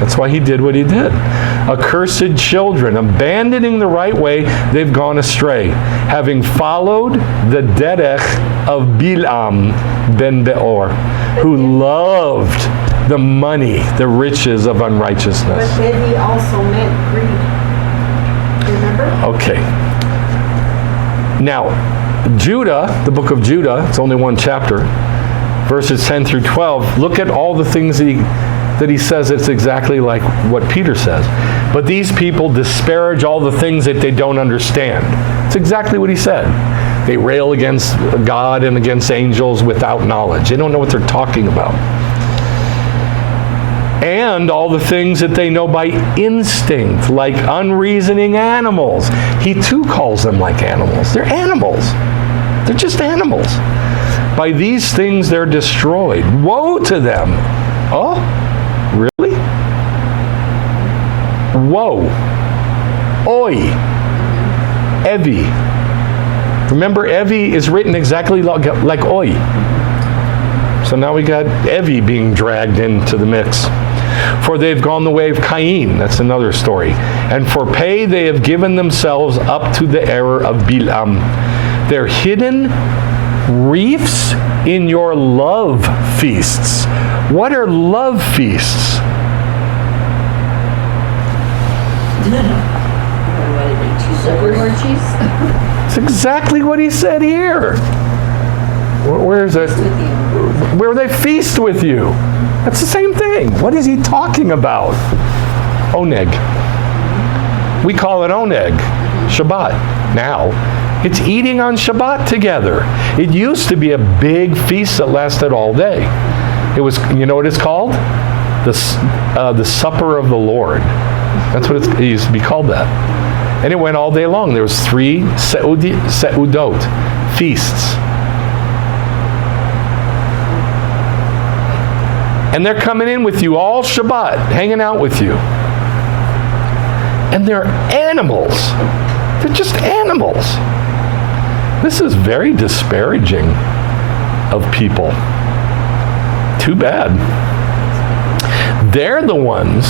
That's why he did what he did. Accursed children, abandoning the right way, they've gone astray, having followed the derech of Bilam ben Beor, who loved the money, the riches of unrighteousness. But then he also meant greed. Remember? Okay. Now, Judah, the book of Judah, it's only one chapter, verses 10 through 12, look at all the things that he says. It's exactly like what Peter says. But these people disparage all the things that they don't understand. It's exactly what he said. They rail against God and against angels without knowledge. They don't know what they're talking about. And all the things that they know by instinct, like unreasoning animals. He too calls them like animals. They're animals. They're just animals. By these things they're destroyed. Woe to them. Oh, really? Woe. Oi. Evi. Remember, Evi is written exactly like oi. So now we got Evi being dragged into the mix. For they've gone the way of Cain. That's another story. And for pay they have given themselves up to the error of Bilam. They're hidden reefs in your love feasts. What are love feasts? It's exactly what he said here. Where is it? Where they feast with you. That's the same thing. What is he talking about? Oneg. We call it oneg. Shabbat. Now, it's eating on Shabbat together. It used to be a big feast that lasted all day. It was, you know what it's called? The Supper of the Lord. That's what it used to be called that. And it went all day long. There was 3 seudot, feasts. And they're coming in with you all Shabbat, hanging out with you. And they're animals. They're just animals. This is very disparaging of people. Too bad. They're the ones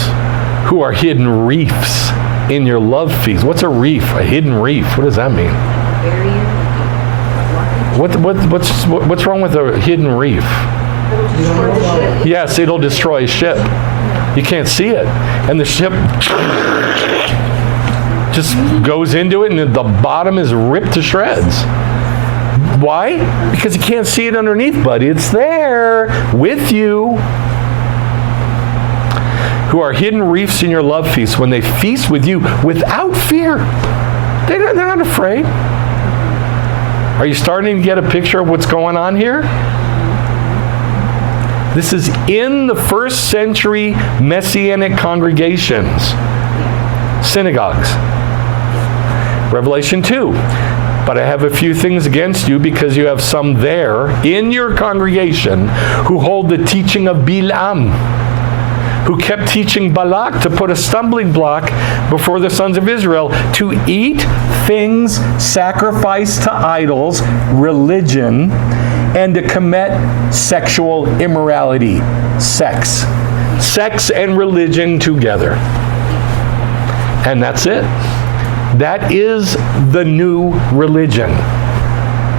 who are hidden reefs in your love feast. What's a reef? A hidden reef. What does that mean? What's wrong with a hidden reef? Yes, it'll destroy a ship. You can't see it. And the ship just goes into it and the bottom is ripped to shreds. Why? Because you can't see it underneath, buddy. It's there with you. Who are hidden reefs in your love feast when they feast with you without fear. They're not afraid. Are you starting to get a picture of what's going on here? This is in the first century Messianic congregations, synagogues. Revelation 2. But I have a few things against you because you have some there in your congregation who hold the teaching of Bilam, who kept teaching Balak to put a stumbling block before the sons of Israel to eat things sacrificed to idols, religion, and to commit sexual immorality, sex. Sex and religion together. And that's it. That is the new religion.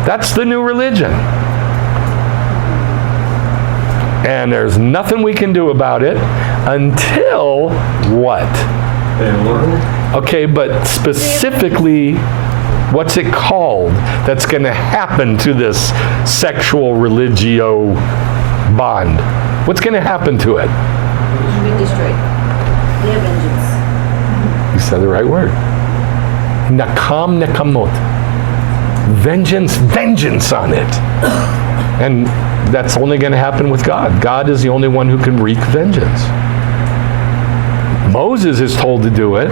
That's the new religion. And there's nothing we can do about it until what? Okay, but specifically, what's it called that's going to happen to this sexual religio bond? What's going to happen to it? It should be destroyed. They have vengeance. You said the right word. Nakam nekamot. Vengeance on it. And that's only going to happen with God. God is the only one who can wreak vengeance. Moses is told to do it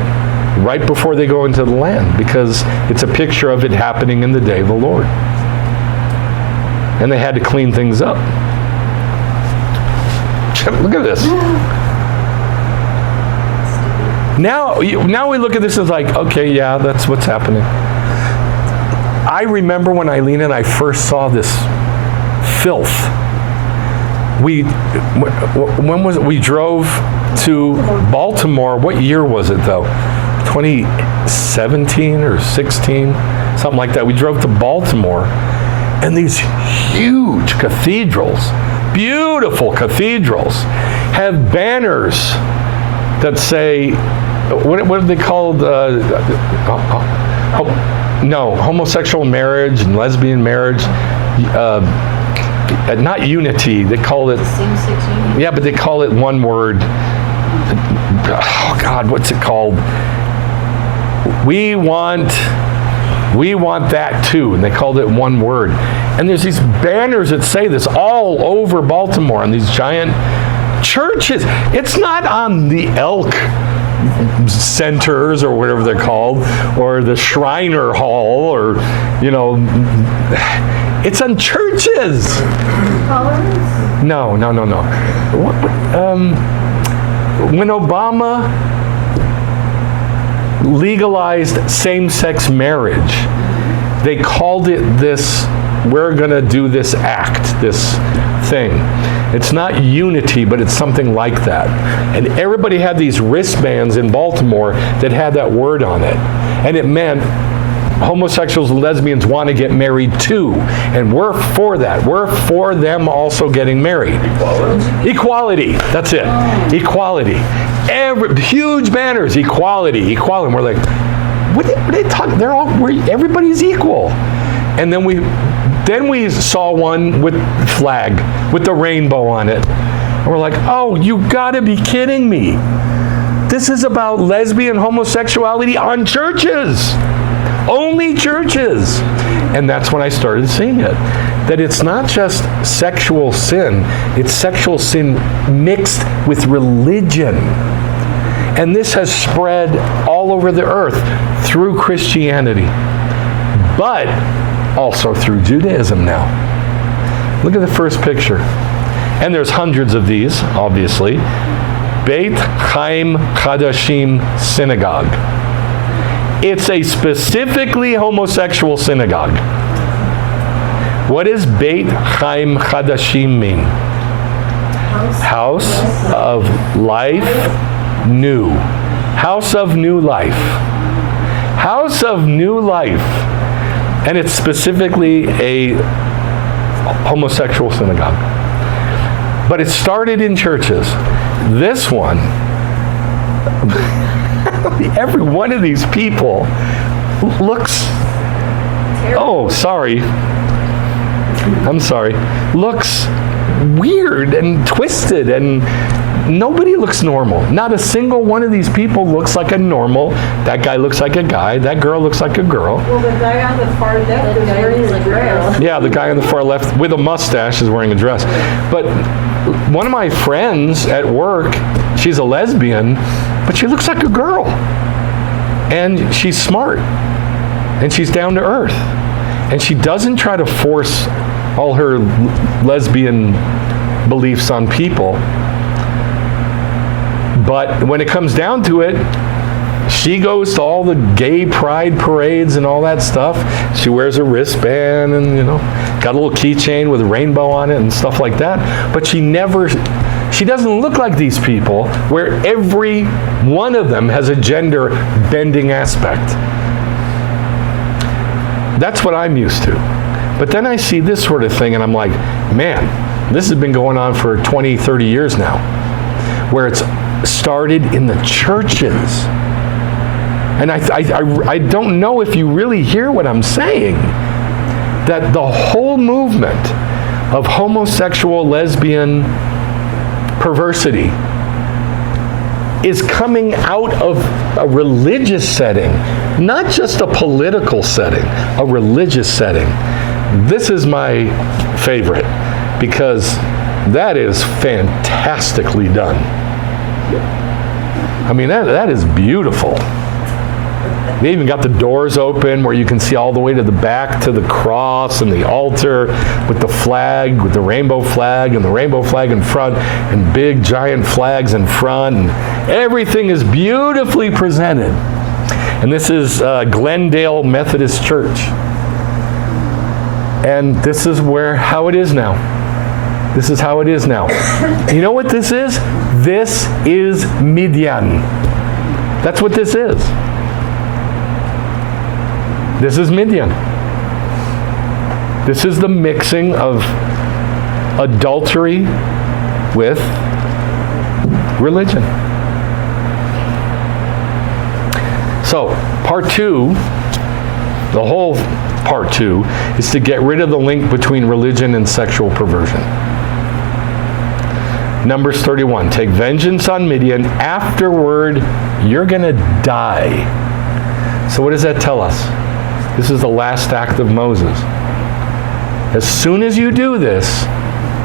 right before they go into the land because it's a picture of it happening in the day of the Lord. And they had to clean things up. Look at this. Now we look at this as like, okay, yeah, that's what's happening. I remember when Eileen and I first saw this filth. When was it? We drove to Baltimore. What year was it though? 2017 or 16, something like that. We drove to Baltimore, and these huge cathedrals, beautiful cathedrals, have banners that say, what are they called? Homosexual marriage and lesbian marriage. Not unity. They call it. Same-sex union. Yeah, but they call it one word. Oh God, what's it called? We want that too, and they called it one word. And there's these banners that say this all over Baltimore, and these giant churches. It's not on the Elk centers or whatever they're called, or the Shriner Hall, or it's on churches. Tolerance? No. When Obama legalized same-sex marriage, they called it this, we're going to do this act, this thing. It's not unity, but it's something like that. And everybody had these wristbands in Baltimore that had that word on it. And it meant homosexuals and lesbians want to get married too. And we're for that. We're for them also getting married. Equality. That's it. Equality. Huge banners. Equality. And we're like, what are they talking? Everybody's equal. And then we saw one with flag, with the rainbow on it. And we're like, oh, you gotta be kidding me. This is about lesbian homosexuality on churches. Only churches. And that's when I started seeing it. that it's not just sexual sin, it's sexual sin mixed with religion. And this has spread all over the earth through Christianity, but also through Judaism now. Look at the first picture. And there's hundreds of these, obviously. Beit Chaim Chadashim Synagogue. It's a specifically homosexual synagogue. What does Beit Chaim Chadashim mean? House of life new. House of new life. House of new life. And it's specifically a homosexual synagogue. But it started in churches. This one, every one of these people looks, looks weird and twisted, and nobody looks normal. Not a single one of these people looks like a normal. That guy looks like a guy. That girl looks like a girl. Well, the guy on the far left is wearing a dress. Yeah, the guy on the far left with a mustache is wearing a dress. But one of my friends at work, she's a lesbian, but she looks like a girl. And she's smart. And she's down to earth. And she doesn't try to force all her lesbian beliefs on people. But when it comes down to it, she goes to all the gay pride parades and all that stuff. She wears a wristband and, got a little keychain with a rainbow on it and stuff like that. But she doesn't look like these people where every one of them has a gender bending aspect. That's what I'm used to. But then I see this sort of thing and I'm like, man, this has been going on for 20, 30 years now, where it's started in the churches. And I don't know if you really hear what I'm saying, that the whole movement of homosexual, lesbian perversity is coming out of a religious setting, not just a political setting, a religious setting. This is my favorite because that is fantastically done. I mean, that is beautiful. They even got the doors open where you can see all the way to the back to the cross and the altar with the flag, with the rainbow flag and the rainbow flag in front and big giant flags in front. And everything is beautifully presented. And this is Glendale Methodist Church. And this is how it is now. This is how it is now. You know what this is? This is Midian. That's what this is. This is Midian. This is the mixing of adultery with religion. So, part 2, the whole part 2, is to get rid of the link between religion and sexual perversion. Numbers 31, take vengeance on Midian. Afterward, you're going to die. So what does that tell us? This is the last act of Moses. As soon as you do this,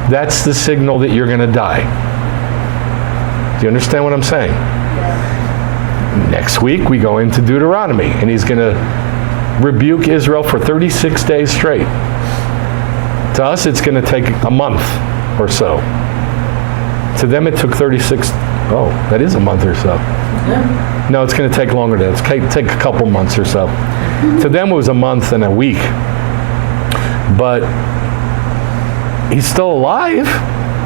that's the signal that you're going to die. Do you understand what I'm saying? Next week, we go into Deuteronomy, and he's going to rebuke Israel for 36 days straight. To us, it's going to take a month or so. To them, it took 36. Oh, that is a month or so. No, it's going to take longer than that. It's going to take a couple months or so. To them, it was a month and a week. But he's still alive.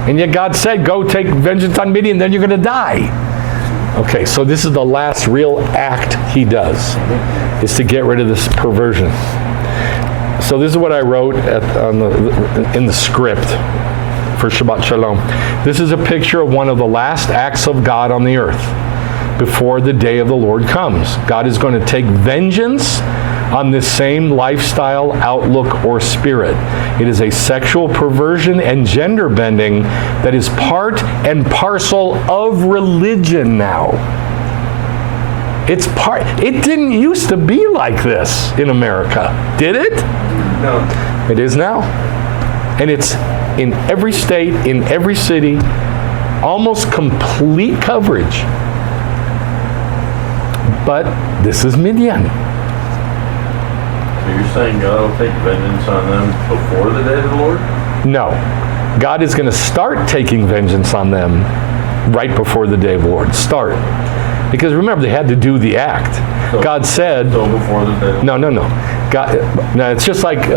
And yet God said, go take vengeance on Midian, then you're going to die. Okay, so this is the last real act he does, is to get rid of this perversion. So this is what I wrote in the script for Shabbat Shalom. This is a picture of one of the last acts of God on the earth before the day of the Lord comes. God is going to take vengeance on this same lifestyle, outlook, or spirit. It is a sexual perversion and gender bending that is part and parcel of religion now. It didn't used to be like this in America, did it? No. It is now. And it's in every state, in every city, almost complete coverage. But this is Midian. So you're saying God will take vengeance on them before the day of the Lord? No. God is going to start taking vengeance on them right before the day of the Lord. Start. Because remember, they had to do the act. So, God said... So before the day of the Lord? No. No, it's just like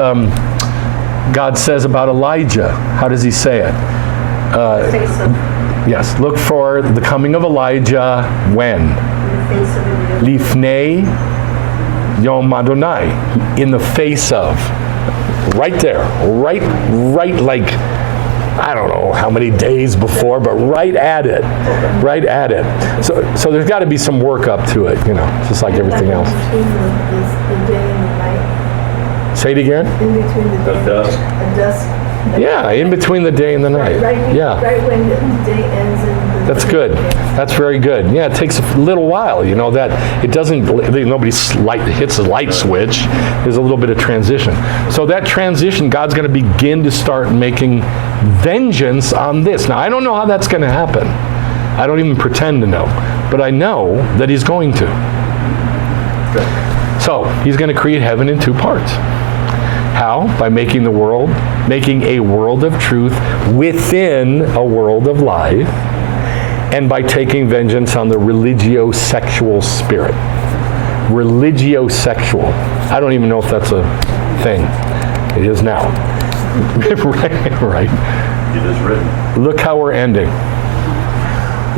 God says about Elijah. How does he say it? Face of, Yes, look for the coming of Elijah when? the face of it. Lifnei Yom Adonai, in the face of. Right there, right like, I don't know how many days before, but right at it. Right at it. So there's got to be some work up to it, just like everything else. Between the day and the night. Say it again? In between the day At dusk. and dusk. Yeah, in between the day and the night. Yeah. Right when the day ends and the That's good. That's very good. Yeah, it takes a little while, that it doesn't, nobody hits the light switch. There's a little bit of transition. So that transition, God's going to begin to start making vengeance on this. Now, I don't know how that's going to happen. I don't even pretend to know. But I know that he's going to. So he's going to create heaven in two parts. How? By making a world of truth within a world of life, and by taking vengeance on the religio-sexual spirit. Religio-sexual. I don't even know if that's a thing. It is now. Right. It is written. Look how we're ending.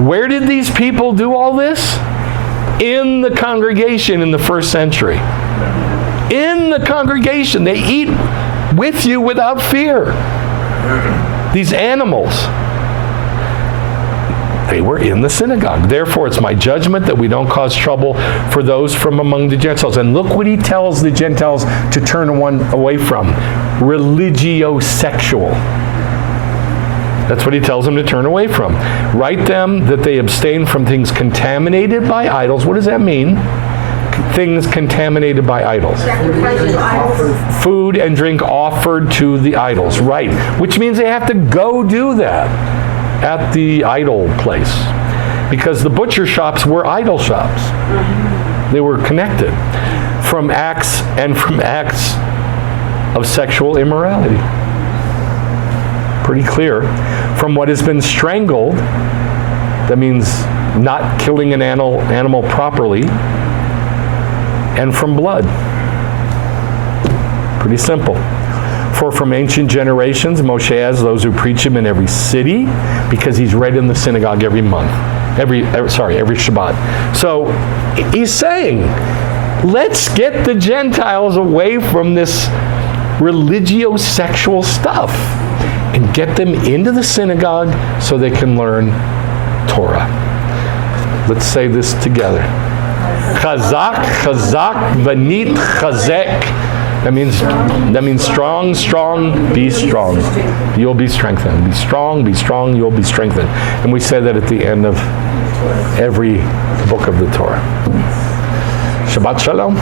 Where did these people do all this? In the congregation in the first century. In the congregation. They eat with you without fear. These animals. They were in the synagogue. Therefore, it's my judgment that we don't cause trouble for those from among the Gentiles. And look what he tells the Gentiles to turn away from. Religio-sexual. That's what he tells them to turn away from. Write them that they abstain from things contaminated by idols. What does that mean? Things contaminated by idols. Food and drink offered to the idols. Right. Which means they have to go do that at the idol place. Because the butcher shops were idol shops. They were connected from acts of sexual immorality. Pretty clear. From what has been strangled, that means not killing an animal properly, and from blood. Pretty simple. For from ancient generations, Moshe has those who preach him in every city, because he's read in the synagogue every month, every Shabbat. So he's saying, let's get the Gentiles away from this religio-sexual stuff and get them into the synagogue so they can learn Torah. Let's say this together. Chazak, chazak, vanit, chazek. That means strong, be strong. You'll be strengthened. Be strong, you'll be strengthened. And we say that at the end of every book of the Torah. Shabbat shalom.